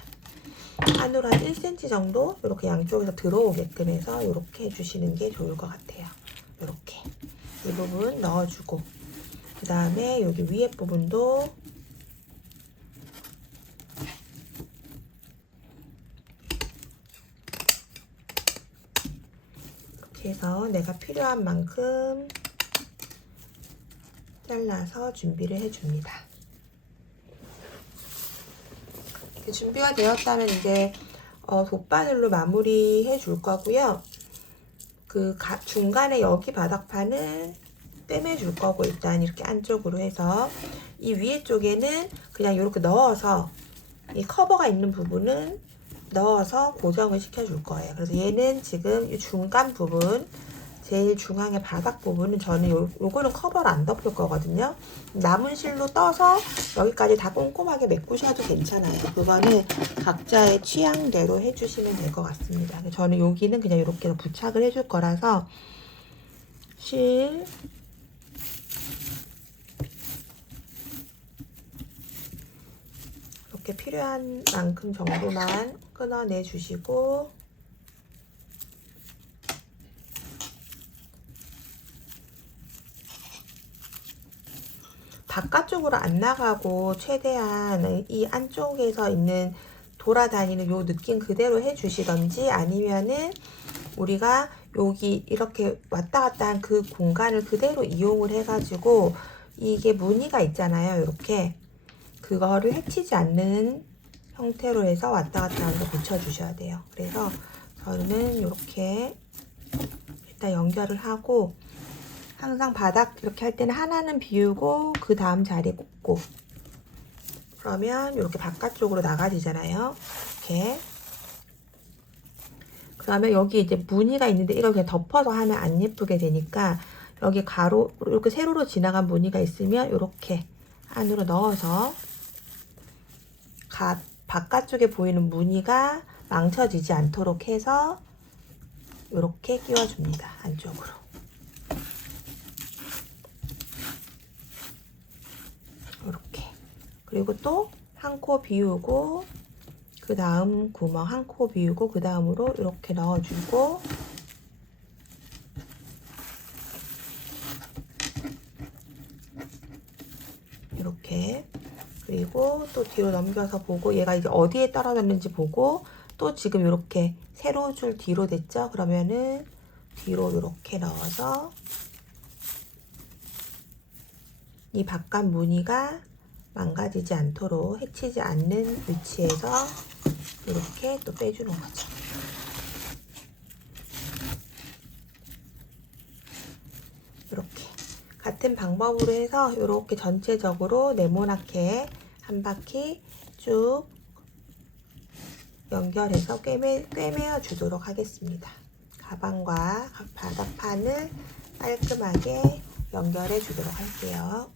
안으로 한 1cm 정도 이렇게 양쪽에서 들어오게끔 해서 이렇게 해주시는 게 좋을 것 같아요. 이렇게 이 부분 넣어주고 그 다음에 여기 위에 부분도 이렇게 해서 내가 필요한 만큼 잘라서 준비를 해줍니다. 준비가 되었다면 이제 돗바늘로 마무리 해줄 거고요. 중간에 여기 바닥판은 꿰매줄 거고, 일단 이렇게 안쪽으로 해서 이 위에 쪽에는 그냥 이렇게 넣어서 이 커버가 있는 부분은 넣어서 고정을 시켜줄 거예요. 그래서 얘는 지금 이 중간 부분, 제일 중앙의 바닥 부분은 저는 요거는 커버를 안 덮을 거거든요. 남은 실로 떠서 여기까지 다 꼼꼼하게 메꾸셔도 괜찮아요. 그거는 각자의 취향대로 해주시면 될 것 같습니다. 저는 여기는 그냥 이렇게 부착을 해줄 거라서 실 이렇게 필요한 만큼 정도만 끊어내 주시고, 바깥쪽으로 안 나가고 최대한 이 안쪽에서 있는 돌아다니는 요 느낌 그대로 해주시던지, 아니면은 우리가 여기 이렇게 왔다 갔다 한 그 공간을 그대로 이용을 해가지고 이게 무늬가 있잖아요. 이렇게 그거를 해치지 않는 형태로 해서 왔다 갔다 하면서 붙여주셔야 돼요. 그래서 저는 이렇게 일단 연결을 하고, 항상 바닥 이렇게 할 때는 하나는 비우고 그 다음 자리에 꽂고, 그러면 이렇게 바깥쪽으로 나가지잖아요. 이렇게. 그러면 여기 이제 무늬가 있는데 이걸 그냥 덮어서 하면 안 예쁘게 되니까, 여기 가로 이렇게 세로로 지나간 무늬가 있으면 이렇게 안으로 넣어서 바깥쪽에 보이는 무늬가 망쳐지지 않도록 해서 이렇게 끼워줍니다. 안쪽으로. 이렇게. 그리고 또 한 코 비우고 그 다음 구멍 한 코 비우고 그 다음으로 이렇게 넣어주고, 이렇게. 그리고 또 뒤로 넘겨서 보고, 얘가 이제 어디에 떨어졌는지 보고, 또 지금 이렇게 세로 줄 뒤로 됐죠? 그러면은 뒤로 이렇게 넣어서 이 바깥 무늬가 망가지지 않도록 해치지 않는 위치에서 이렇게 또 빼주는 거죠. 이렇게 같은 방법으로 해서 이렇게 전체적으로 네모나게 한 바퀴 쭉 연결해서 꿰매어 주도록 하겠습니다. 가방과 바닥판을 깔끔하게 연결해 주도록 할게요.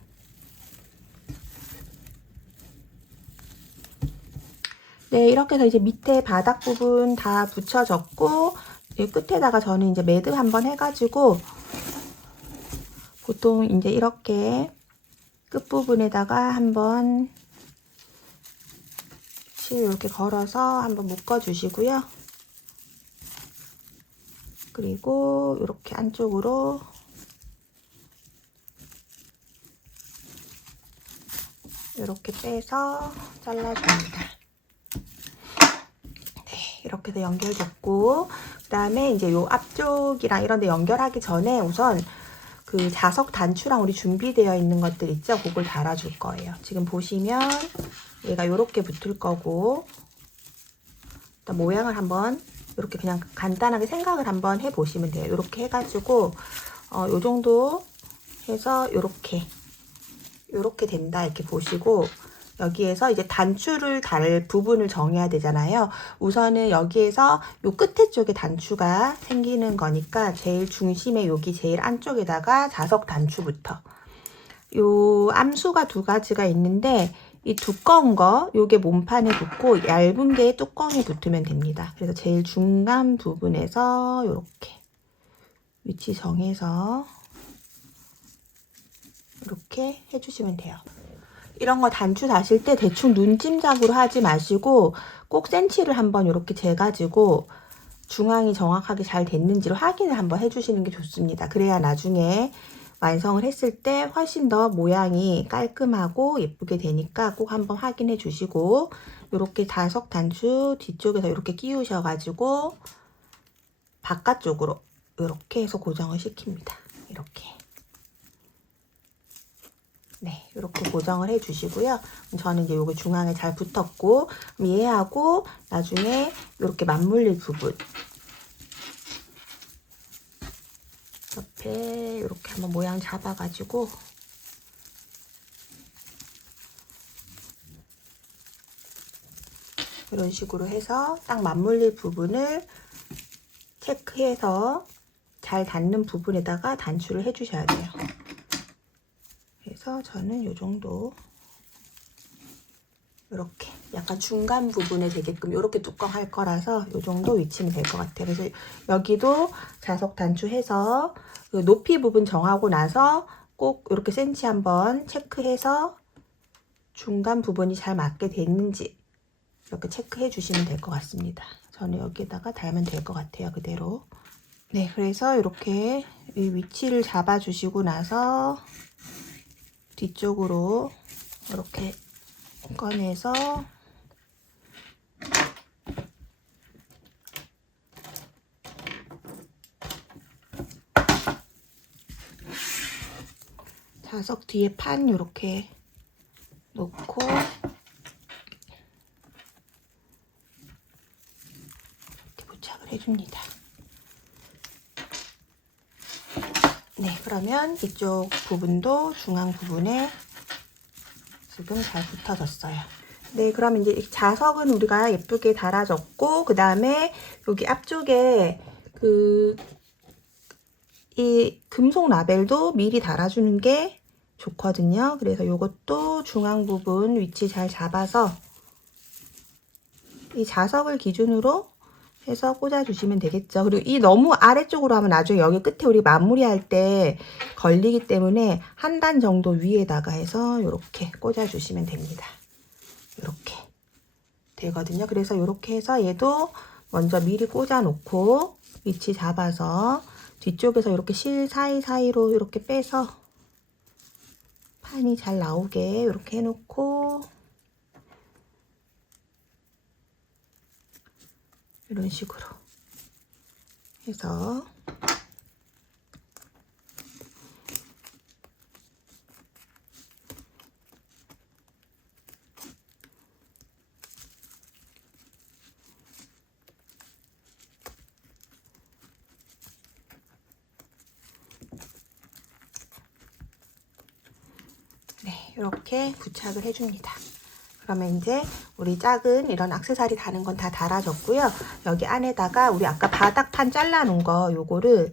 네, 이렇게 해서 이제 밑에 바닥 부분 다 붙여졌고, 이 끝에다가 저는 이제 매듭 한번 해가지고, 보통 이제 이렇게 끝부분에다가 한번 실 이렇게 걸어서 한번 묶어 주시고요. 그리고 이렇게 안쪽으로 이렇게 빼서 잘라줍니다. 이렇게 해서 연결됐고, 그 다음에 이제 요 앞쪽이랑 이런 데 연결하기 전에 우선 그 자석 단추랑 우리 준비되어 있는 것들 있죠? 그걸 달아줄 거예요. 지금 보시면 얘가 이렇게 붙을 거고, 일단 모양을 한번 이렇게 그냥 간단하게 생각을 한번 해보시면 돼요. 이렇게 해가지고 요 정도 해서 이렇게 된다 이렇게 보시고, 여기에서 이제 단추를 달 부분을 정해야 되잖아요. 우선은 여기에서 요 끝에 쪽에 단추가 생기는 거니까 제일 중심에 여기 제일 안쪽에다가 자석 단추부터, 요 암수가 두 가지가 있는데 이 두꺼운 거 요게 몸판에 붙고 얇은 게 뚜껑에 붙으면 됩니다. 그래서 제일 중간 부분에서 이렇게 위치 정해서 이렇게 해주시면 돼요. 이런 거 단추 다실 때 대충 눈짐작으로 하지 마시고 꼭 센치를 한번 이렇게 재가지고 중앙이 정확하게 잘 됐는지를 확인을 한번 해주시는 게 좋습니다. 그래야 나중에 완성을 했을 때 훨씬 더 모양이 깔끔하고 예쁘게 되니까 꼭 한번 확인해 주시고, 이렇게 자석 단추 뒤쪽에서 이렇게 끼우셔가지고 바깥쪽으로 이렇게 해서 고정을 시킵니다. 이렇게. 네, 이렇게 고정을 해주시고요. 저는 이제 요거 중앙에 잘 붙었고, 얘하고 나중에 이렇게 맞물릴 부분, 옆에 이렇게 한번 모양 잡아가지고 이런 식으로 해서 딱 맞물릴 부분을 체크해서 잘 닿는 부분에다가 단추를 해주셔야 돼요. 그래서 저는 이 정도 이렇게 약간 중간 부분에 되게끔 이렇게 뚜껑 할 거라서 이 정도 위치면 될 것 같아요. 그래서 여기도 자석 단추해서 그 높이 부분 정하고 나서 꼭 이렇게 센치 한번 체크해서 중간 부분이 잘 맞게 됐는지 이렇게 체크해 주시면 될 것 같습니다. 저는 여기다가 달면 될 것 같아요. 그대로. 네, 그래서 이렇게 위치를 잡아 주시고 나서 뒤쪽으로 이렇게 꺼내서 자석 뒤에 판 이렇게 놓고 이렇게 부착을 해줍니다. 네, 그러면 이쪽 부분도 중앙 부분에 지금 잘 붙어졌어요. 네, 그럼 이제 자석은 우리가 예쁘게 달아줬고, 그 다음에 여기 앞쪽에 이 금속 라벨도 미리 달아주는 게 좋거든요. 그래서 이것도 중앙 부분 위치 잘 잡아서 이 자석을 기준으로 해서 꽂아주시면 되겠죠. 그리고 이 너무 아래쪽으로 하면 나중에 여기 끝에 우리 마무리할 때 걸리기 때문에 한 단 정도 위에다가 해서 이렇게 꽂아주시면 됩니다. 이렇게 되거든요. 그래서 이렇게 해서 얘도 먼저 미리 꽂아 놓고 위치 잡아서 뒤쪽에서 이렇게 실 사이사이로 이렇게 빼서 판이 잘 나오게 이렇게 해놓고 이런 식으로 해서 네, 이렇게 부착을 해줍니다. 그러면 이제 우리 작은 이런 액세서리 다는 건 다 달아줬고요. 여기 안에다가 우리 아까 바닥판 잘라 놓은 거 요거를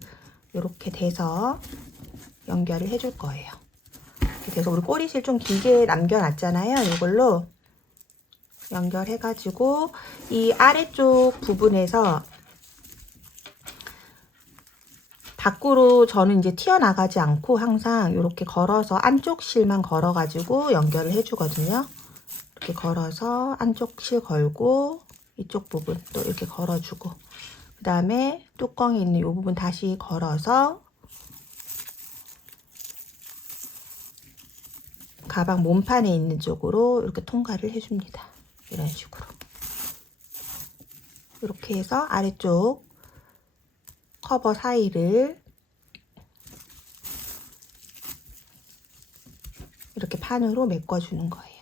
이렇게 대서 연결을 해줄 거예요. 이렇게 돼서 우리 꼬리실 좀 길게 남겨놨잖아요. 이걸로 연결해가지고 이 아래쪽 부분에서 밖으로 저는 이제 튀어나가지 않고 항상 이렇게 걸어서 안쪽 실만 걸어가지고 연결을 해주거든요. 이렇게 걸어서 안쪽 실 걸고 이쪽 부분 또 이렇게 걸어주고 그 다음에 뚜껑이 있는 이 부분 다시 걸어서 가방 몸판에 있는 쪽으로 이렇게 통과를 해줍니다. 이런 식으로 이렇게 해서 아래쪽 커버 사이를 이렇게 판으로 메꿔주는 거예요.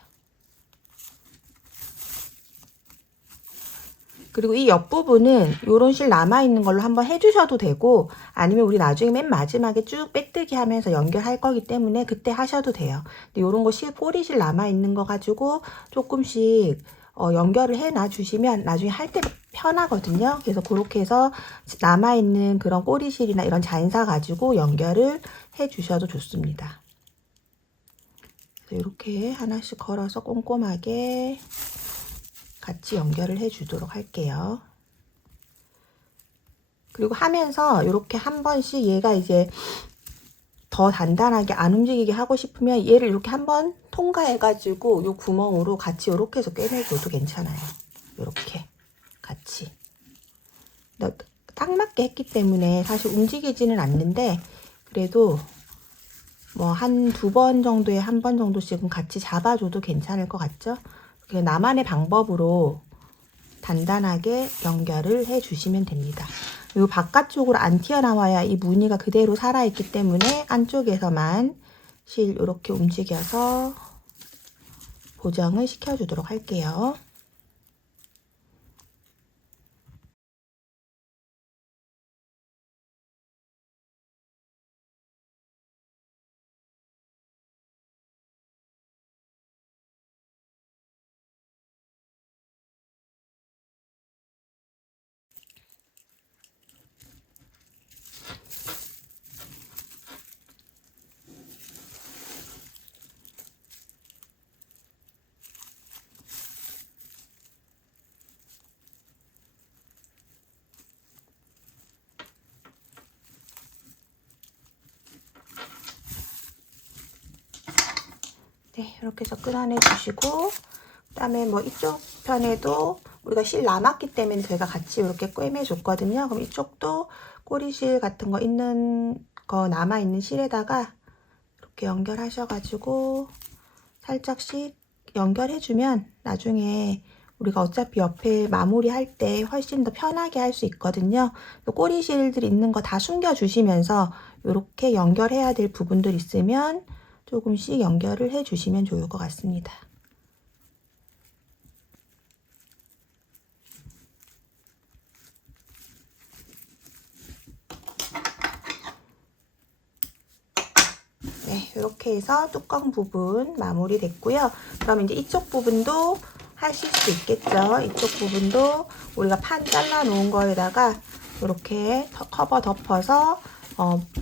그리고 이 옆부분은 이런 실 남아있는 걸로 한번 해주셔도 되고 아니면 우리 나중에 맨 마지막에 쭉 빼뜨기 하면서 연결할 거기 때문에 그때 하셔도 돼요. 근데 이런 거 꼬리실 남아있는 거 가지고 조금씩 연결을 해놔 주시면 나중에 할 때 편하거든요. 그래서 그렇게 해서 남아있는 그런 꼬리실이나 이런 잔사 가지고 연결을 해 주셔도 좋습니다. 이렇게 하나씩 걸어서 꼼꼼하게 같이 연결을 해 주도록 할게요. 그리고 하면서 이렇게 한 번씩 얘가 이제 더 단단하게 안 움직이게 하고 싶으면 얘를 이렇게 한번 통과해 가지고 요 구멍으로 같이 이렇게 해서 꿰매줘도 괜찮아요. 이렇게 같이 딱 맞게 했기 때문에 사실 움직이지는 않는데 그래도 뭐 한 2번 정도에 한 번 정도씩은 같이 잡아줘도 괜찮을 것 같죠? 나만의 방법으로 단단하게 연결을 해 주시면 됩니다. 이 바깥쪽으로 안 튀어나와야 이 무늬가 그대로 살아있기 때문에 안쪽에서만 실 이렇게 움직여서 고정을 시켜주도록 할게요. 네, 이렇게 해서 끊어내 주시고, 그 다음에 뭐 이쪽 편에도 우리가 실 남았기 때문에 저희가 같이 이렇게 꿰매 줬거든요. 그럼 이쪽도 꼬리실 같은 거 있는 거 남아있는 실에다가 이렇게 연결하셔가지고 살짝씩 연결해주면 나중에 우리가 어차피 옆에 마무리할 때 훨씬 더 편하게 할 수 있거든요. 꼬리실들 있는 거 다 숨겨주시면서 이렇게 연결해야 될 부분들 있으면 조금씩 연결을 해주시면 좋을 것 같습니다. 네, 이렇게 해서 뚜껑 부분 마무리 됐고요. 그럼 이제 이쪽 부분도 하실 수 있겠죠. 이쪽 부분도 우리가 판 잘라 놓은 거에다가 이렇게 커버 덮어서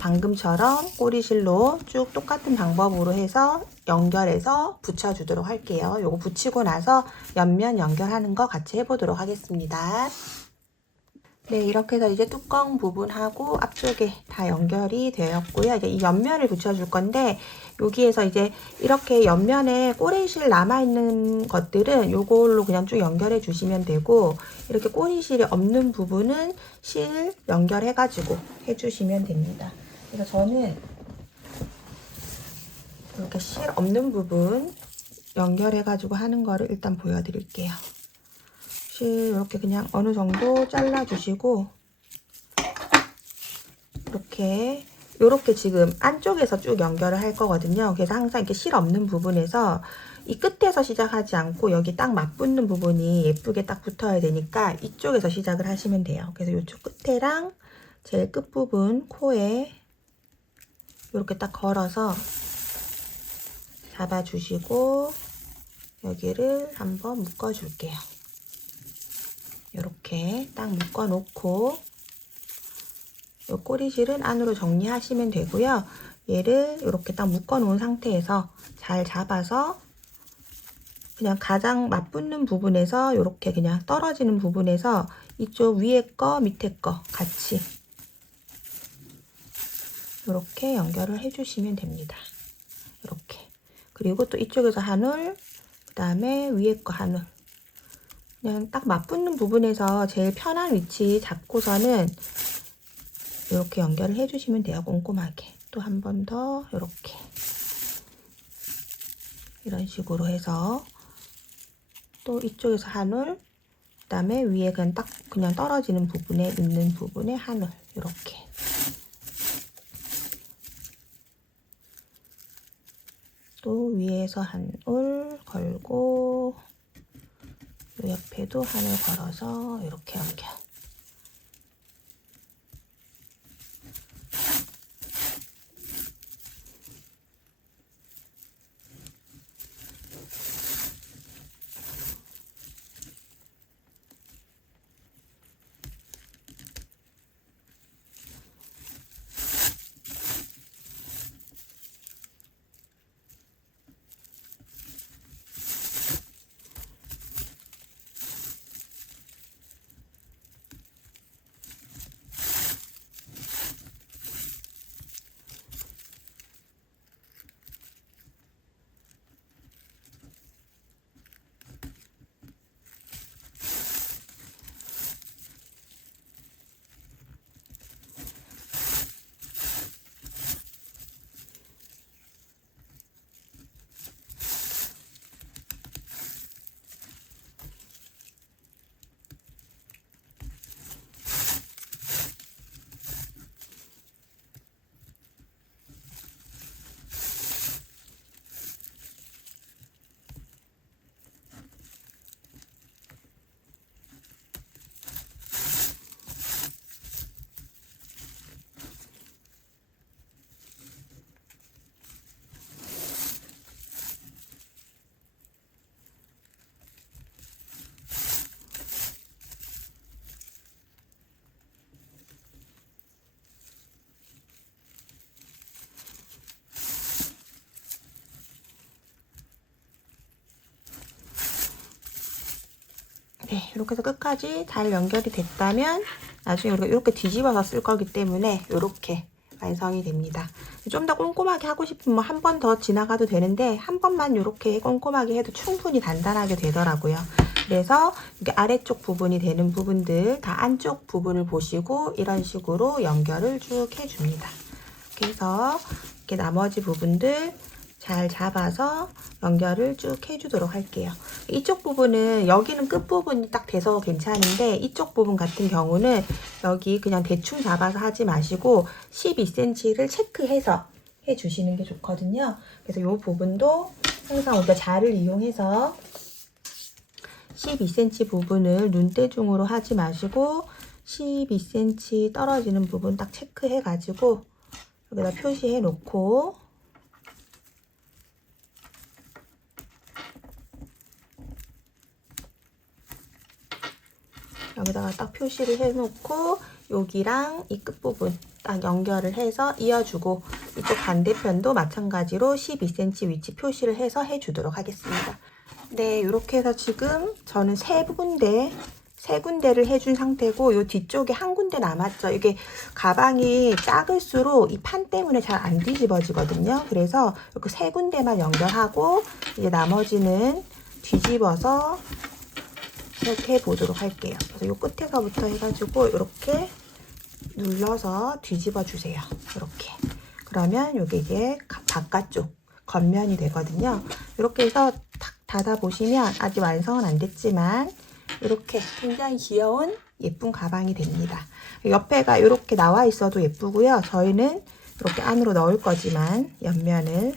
방금처럼 꼬리실로 쭉 똑같은 방법으로 해서 연결해서 붙여주도록 할게요. 요거 붙이고 나서 옆면 연결하는 거 같이 해보도록 하겠습니다. 네, 이렇게 해서 이제 뚜껑 부분하고 앞쪽에 다 연결이 되었고요. 이제 이 옆면을 붙여줄 건데, 여기에서 이제 이렇게 옆면에 꼬리실 남아있는 것들은 요걸로 그냥 쭉 연결해 주시면 되고, 이렇게 꼬리실이 없는 부분은 실 연결해가지고 해주시면 됩니다. 그래서 저는 이렇게 실 없는 부분 연결해가지고 하는 거를 일단 보여드릴게요. 이렇게 그냥 어느 정도 잘라주시고 이렇게 지금 안쪽에서 쭉 연결을 할 거거든요. 그래서 항상 이렇게 실 없는 부분에서 이 끝에서 시작하지 않고 여기 딱 맞붙는 부분이 예쁘게 딱 붙어야 되니까 이쪽에서 시작을 하시면 돼요. 그래서 이쪽 끝에랑 제일 끝부분 코에 이렇게 딱 걸어서 잡아주시고 여기를 한번 묶어줄게요. 이렇게 딱 묶어 놓고 이 꼬리실은 안으로 정리하시면 되고요. 얘를 이렇게 딱 묶어 놓은 상태에서 잘 잡아서 그냥 가장 맞붙는 부분에서 이렇게 그냥 떨어지는 부분에서 이쪽 위에 거 밑에 거 같이 이렇게 연결을 해주시면 됩니다. 이렇게. 그리고 또 이쪽에서 한 올, 그 다음에 위에 거 한 올. 그냥 딱 맞붙는 부분에서 제일 편한 위치 잡고서는 이렇게 연결을 해주시면 돼요. 꼼꼼하게. 또 한 번 더 이렇게 이런 식으로 해서 또 이쪽에서 한 올, 그 다음에 위에 그냥 떨어지는 부분에 있는 부분에 한 올 이렇게 또 위에서 한 올 걸고 이 옆에도 한 올 걸어서 이렇게 연결. 네, 이렇게 해서 끝까지 잘 연결이 됐다면 나중에 우리가 이렇게 뒤집어서 쓸 거기 때문에 이렇게 완성이 됩니다. 좀 더 꼼꼼하게 하고 싶으면 한 번 더 지나가도 되는데 한 번만 이렇게 꼼꼼하게 해도 충분히 단단하게 되더라고요. 그래서 이게 아래쪽 부분이 되는 부분들 다 안쪽 부분을 보시고 이런 식으로 연결을 쭉 해줍니다. 그래서 이렇게 나머지 부분들 잘 잡아서 연결을 쭉 해주도록 할게요. 이쪽 부분은 여기는 끝부분이 딱 돼서 괜찮은데 이쪽 부분 같은 경우는 여기 그냥 대충 잡아서 하지 마시고 12cm를 체크해서 해주시는 게 좋거든요. 그래서 이 부분도 항상 우리가 자를 이용해서 12cm 부분을 눈대중으로 하지 마시고 12cm 떨어지는 부분 딱 체크해 가지고 여기다 표시해 놓고 여기다가 딱 표시를 해 놓고 여기랑 이 끝부분 딱 연결을 해서 이어주고 이쪽 반대편도 마찬가지로 12cm 위치 표시를 해서 해주도록 하겠습니다. 네, 이렇게 해서 지금 저는 세 군데를 해준 상태고 요 뒤쪽에 한 군데 남았죠. 이게 가방이 작을수록 이 판 때문에 잘 안 뒤집어지거든요. 그래서 이렇게 세 군데만 연결하고 이제 나머지는 뒤집어서 이렇게 해보도록 할게요. 그래서 요 끝에서부터 해가지고 이렇게 눌러서 뒤집어 주세요. 이렇게. 그러면 요게 이제 바깥쪽 겉면이 되거든요. 이렇게 해서 탁 닫아 보시면 아직 완성은 안 됐지만 이렇게 굉장히 귀여운 예쁜 가방이 됩니다. 옆에가 이렇게 나와 있어도 예쁘고요. 저희는 이렇게 안으로 넣을 거지만 옆면을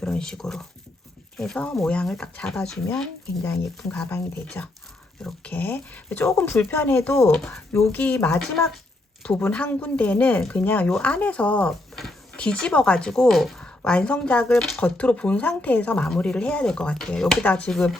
이런 식으로 해서 모양을 딱 잡아주면 굉장히 예쁜 가방이 되죠. 이렇게 조금 불편해도 여기 마지막 부분 한 군데는 그냥 요 안에서 뒤집어 가지고 완성작을 겉으로 본 상태에서 마무리를 해야 될 것 같아요. 여기다 지금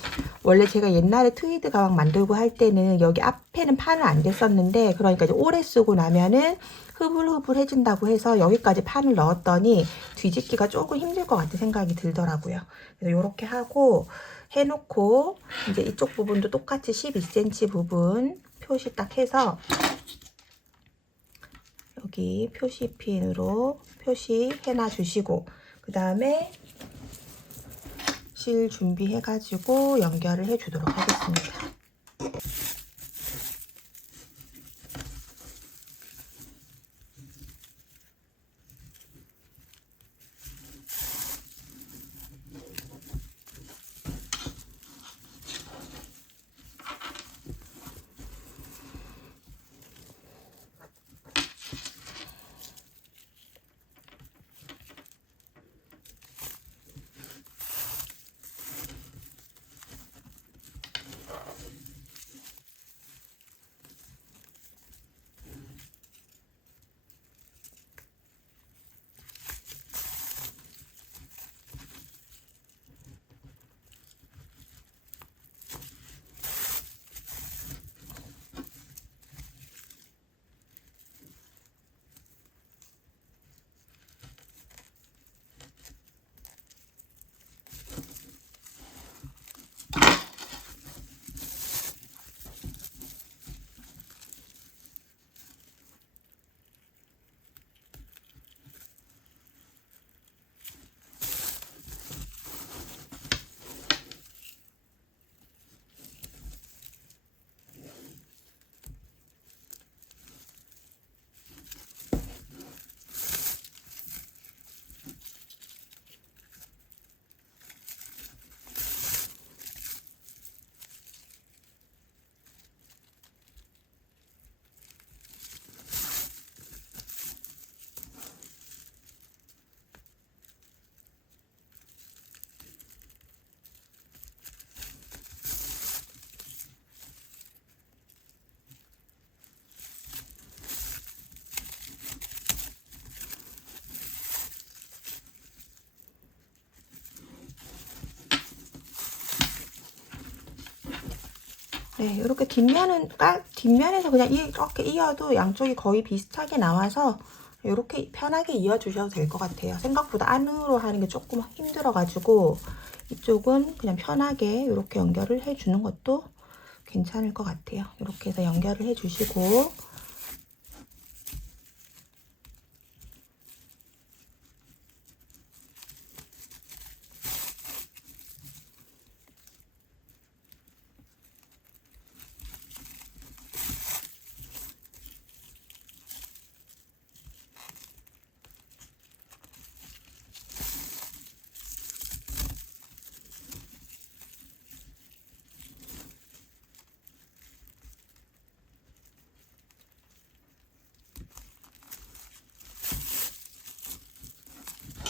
원래 제가 옛날에 트위드 가방 만들고 할 때는 여기 앞에는 판을 안 댔었는데 그러니까 이제 오래 쓰고 나면은 흐불흐불해진다고 해서 여기까지 판을 넣었더니 뒤집기가 조금 힘들 것 같은 생각이 들더라고요. 그래서 이렇게 하고 해놓고 이제 이쪽 부분도 똑같이 12cm 부분 표시 딱 해서 여기 표시핀으로 표시해놔 주시고 그 다음에 실 준비해가지고 연결을 해주도록 하겠습니다. 네, 이렇게 뒷면에서 그냥 이렇게 이어도 양쪽이 거의 비슷하게 나와서 이렇게 편하게 이어주셔도 될 것 같아요. 생각보다 안으로 하는 게 조금 힘들어가지고 이쪽은 그냥 편하게 이렇게 연결을 해주는 것도 괜찮을 것 같아요. 이렇게 해서 연결을 해주시고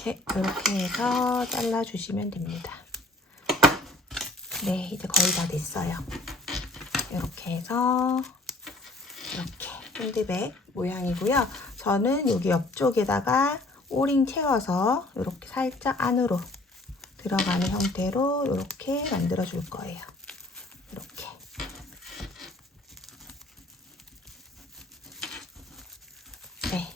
이렇게 해서 잘라주시면 됩니다. 네, 이제 거의 다 됐어요. 이렇게 해서 이렇게 핸드백 모양이고요. 저는 여기 옆쪽에다가 오링 채워서 이렇게 살짝 안으로 들어가는 형태로 이렇게 만들어 줄 거예요. 이렇게. 네.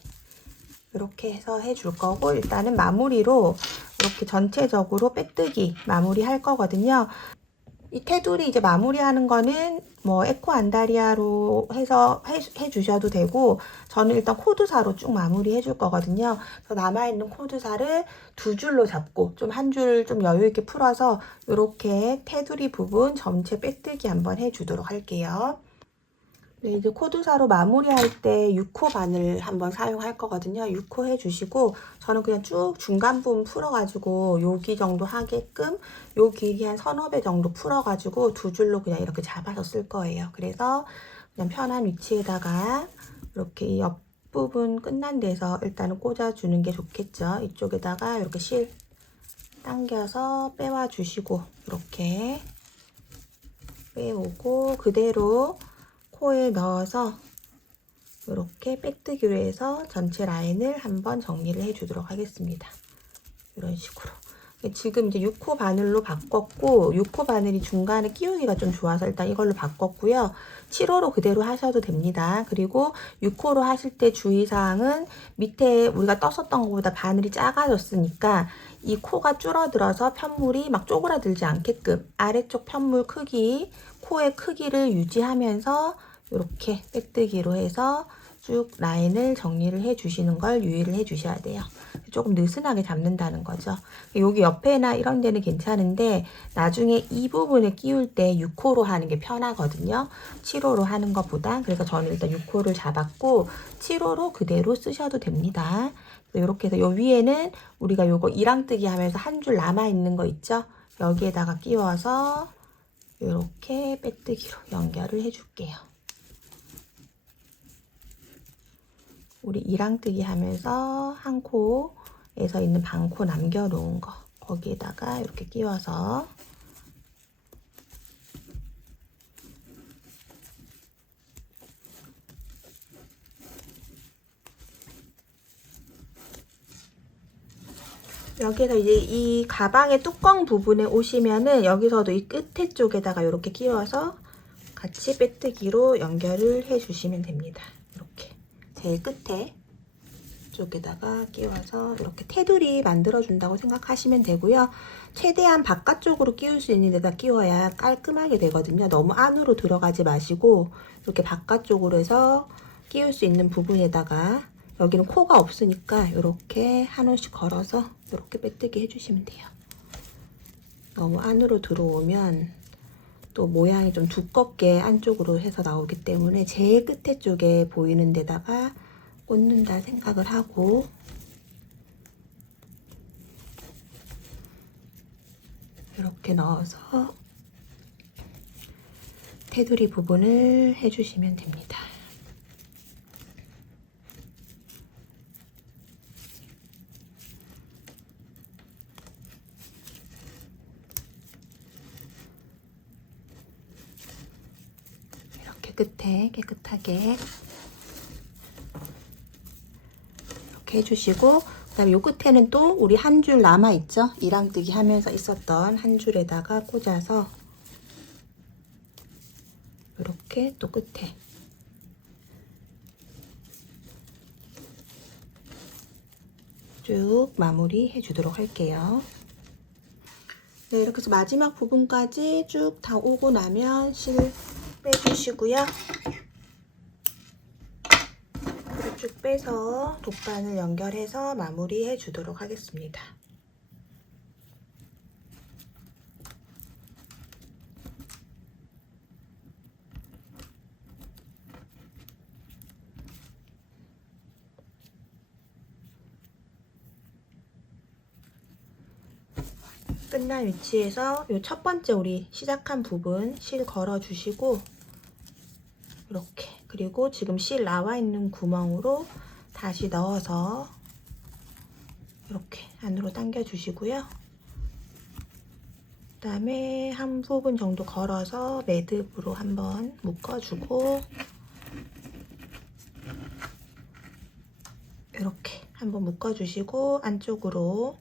이렇게 해서 해줄 거고, 일단은 마무리로 이렇게 전체적으로 빼뜨기 마무리 할 거거든요. 이 테두리 이제 마무리하는 거는 뭐 에코 안다리아로 해서 해주셔도 되고, 저는 일단 코드사로 쭉 마무리 해줄 거거든요. 그래서 남아있는 코드사를 2줄로 잡고 좀 한 줄 좀 여유 있게 풀어서 이렇게 테두리 부분 전체 빼뜨기 한번 해주도록 할게요. 네, 이제 코드사로 마무리할 때 6호 바늘 한번 사용할 거거든요. 6호 해주시고, 저는 그냥 쭉 중간 부분 풀어가지고 여기 정도 하게끔 요 길이 한 서너 배 정도 풀어가지고 2줄로 그냥 이렇게 잡아서 쓸 거예요. 그래서 그냥 편한 위치에다가 이렇게 이 옆부분 끝난 데서 일단은 꽂아주는 게 좋겠죠. 이쪽에다가 이렇게 실 당겨서 빼와 주시고, 이렇게 빼오고 그대로 코에 넣어서 이렇게 빼뜨기로 해서 전체 라인을 한번 정리를 해주도록 하겠습니다. 이런 식으로. 지금 이제 6호 바늘로 바꿨고, 6호 바늘이 중간에 끼우기가 좀 좋아서 일단 이걸로 바꿨고요. 7호로 그대로 하셔도 됩니다. 그리고 6호로 하실 때 주의사항은 밑에 우리가 떴었던 것보다 바늘이 작아졌으니까 이 코가 줄어들어서 편물이 막 쪼그라들지 않게끔 아래쪽 편물 크기, 코의 크기를 유지하면서 이렇게 빼뜨기로 해서 쭉 라인을 정리를 해주시는 걸 유의를 해주셔야 돼요. 조금 느슨하게 잡는다는 거죠. 여기 옆에나 이런 데는 괜찮은데 나중에 이 부분을 끼울 때 6호로 하는 게 편하거든요. 7호로 하는 것보다. 그래서 저는 일단 6호를 잡았고 7호로 그대로 쓰셔도 됩니다. 이렇게 해서 요 위에는 우리가 요거 이랑뜨기 하면서 한 줄 남아있는 거 있죠? 여기에다가 끼워서 이렇게 빼뜨기로 연결을 해줄게요. 우리 이랑뜨기 하면서 한 코에서 있는 반코 남겨놓은 거 거기에다가 이렇게 끼워서 여기서 이제 이 가방의 뚜껑 부분에 오시면은 여기서도 이 끝에 쪽에다가 이렇게 끼워서 같이 빼뜨기로 연결을 해주시면 됩니다. 이렇게 제일 끝에 쪽에다가 끼워서 이렇게 테두리 만들어준다고 생각하시면 되고요. 최대한 바깥쪽으로 끼울 수 있는 데다 끼워야 깔끔하게 되거든요. 너무 안으로 들어가지 마시고 이렇게 바깥쪽으로 해서 끼울 수 있는 부분에다가 여기는 코가 없으니까 이렇게 한 올씩 걸어서 이렇게 빼뜨기 해주시면 돼요. 너무 안으로 들어오면 또 모양이 좀 두껍게 안쪽으로 해서 나오기 때문에 제일 끝에 쪽에 보이는 데다가 꽂는다 생각을 하고 이렇게 넣어서 테두리 부분을 해주시면 됩니다. 이렇게 끝에 깨끗하게 이렇게 해주시고, 그 다음에 요 끝에는 또 우리 한 줄 남아있죠? 이랑뜨기 하면서 있었던 한 줄에다가 꽂아서 이렇게 또 끝에 쭉 마무리 해주도록 할게요. 네, 이렇게 해서 마지막 부분까지 쭉 다 오고 나면 실 빼주시고요. 쭉 빼서 돗바늘 연결해서 마무리해 주도록 하겠습니다. 끝난 위치에서 이 첫 번째 우리 시작한 부분 실 걸어 주시고 이렇게, 그리고 지금 실 나와 있는 구멍으로 다시 넣어서 이렇게 안으로 당겨 주시고요. 그 다음에 한 부분 정도 걸어서 매듭으로 한번 묶어주고 이렇게 한번 묶어주시고 안쪽으로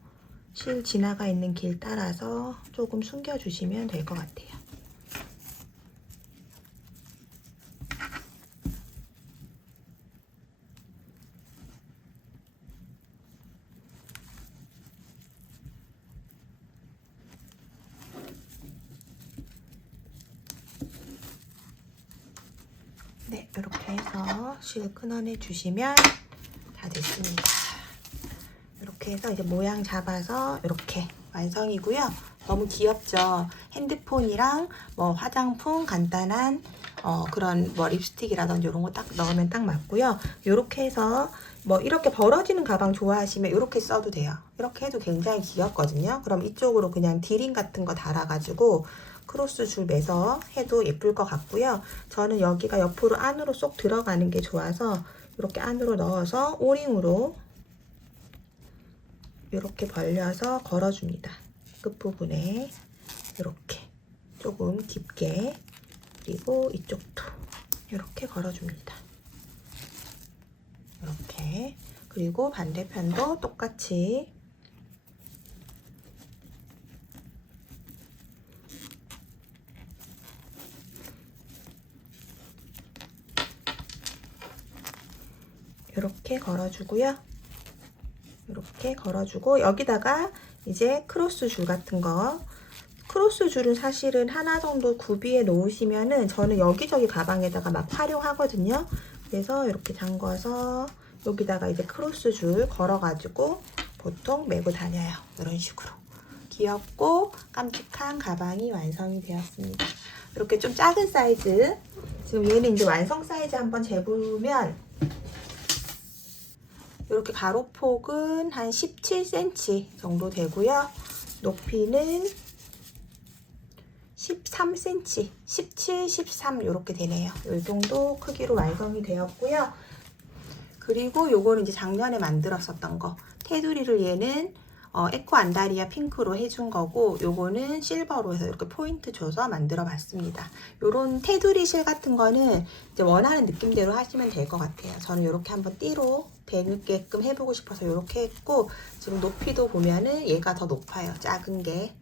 실 지나가 있는 길 따라서 조금 숨겨주시면 될 것 같아요. 네, 이렇게 해서 실 끊어내 주시면 다 됐습니다. 이렇게 해서 이제 모양 잡아서 이렇게 완성이고요. 너무 귀엽죠? 핸드폰이랑 뭐 화장품 간단한 그런 뭐 립스틱이라든지 이런 거 딱 넣으면 딱 맞고요. 이렇게 해서 뭐 이렇게 벌어지는 가방 좋아하시면 이렇게 써도 돼요. 이렇게 해도 굉장히 귀엽거든요. 그럼 이쪽으로 그냥 디링 같은 거 달아가지고 크로스 줄 매서 해도 예쁠 것 같고요. 저는 여기가 옆으로 안으로 쏙 들어가는 게 좋아서 이렇게 안으로 넣어서 오링으로 이렇게 벌려서 걸어줍니다. 끝부분에 이렇게 조금 깊게, 그리고 이쪽도 이렇게 걸어줍니다. 이렇게. 그리고 반대편도 똑같이 이렇게 걸어주고요. 이렇게 걸어주고 여기다가 이제 크로스 줄 같은 거, 크로스 줄은 사실은 하나 정도 구비해 놓으시면은 저는 여기저기 가방에다가 막 활용하거든요. 그래서 이렇게 잠궈서 여기다가 이제 크로스 줄 걸어가지고 보통 메고 다녀요. 이런 식으로 귀엽고 깜찍한 가방이 완성이 되었습니다. 이렇게 좀 작은 사이즈, 지금 얘는 이제 완성 사이즈 한번 재보면 이렇게 가로폭은 한 17cm 정도 되고요. 높이는 13cm, 17, 13 이렇게 되네요. 이 정도 크기로 완성이 되었고요. 그리고 요거는 이제 작년에 만들었었던 거. 테두리를 얘는 에코 안다리아 핑크로 해준 거고, 요거는 실버로 해서 이렇게 포인트 줘서 만들어 봤습니다. 요런 테두리 실 같은 거는 이제 원하는 느낌대로 하시면 될 것 같아요. 저는 이렇게 한번 띠로 되게끔 해보고 싶어서 이렇게 했고, 지금 높이도 보면은 얘가 더 높아요. 작은 게.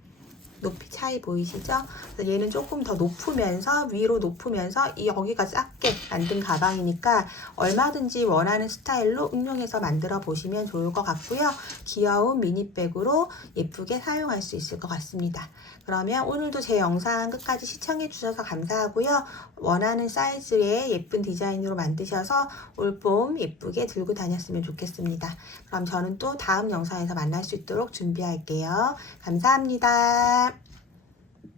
높이 차이 보이시죠? 그래서 얘는 조금 더 높으면서, 위로 높으면서 여기가 작게 만든 가방이니까 얼마든지 원하는 스타일로 응용해서 만들어 보시면 좋을 것 같고요. 귀여운 미니백으로 예쁘게 사용할 수 있을 것 같습니다. 그러면 오늘도 제 영상 끝까지 시청해 주셔서 감사하고요. 원하는 사이즈의 예쁜 디자인으로 만드셔서 올봄 예쁘게 들고 다녔으면 좋겠습니다. 그럼 저는 또 다음 영상에서 만날 수 있도록 준비할게요. 감사합니다.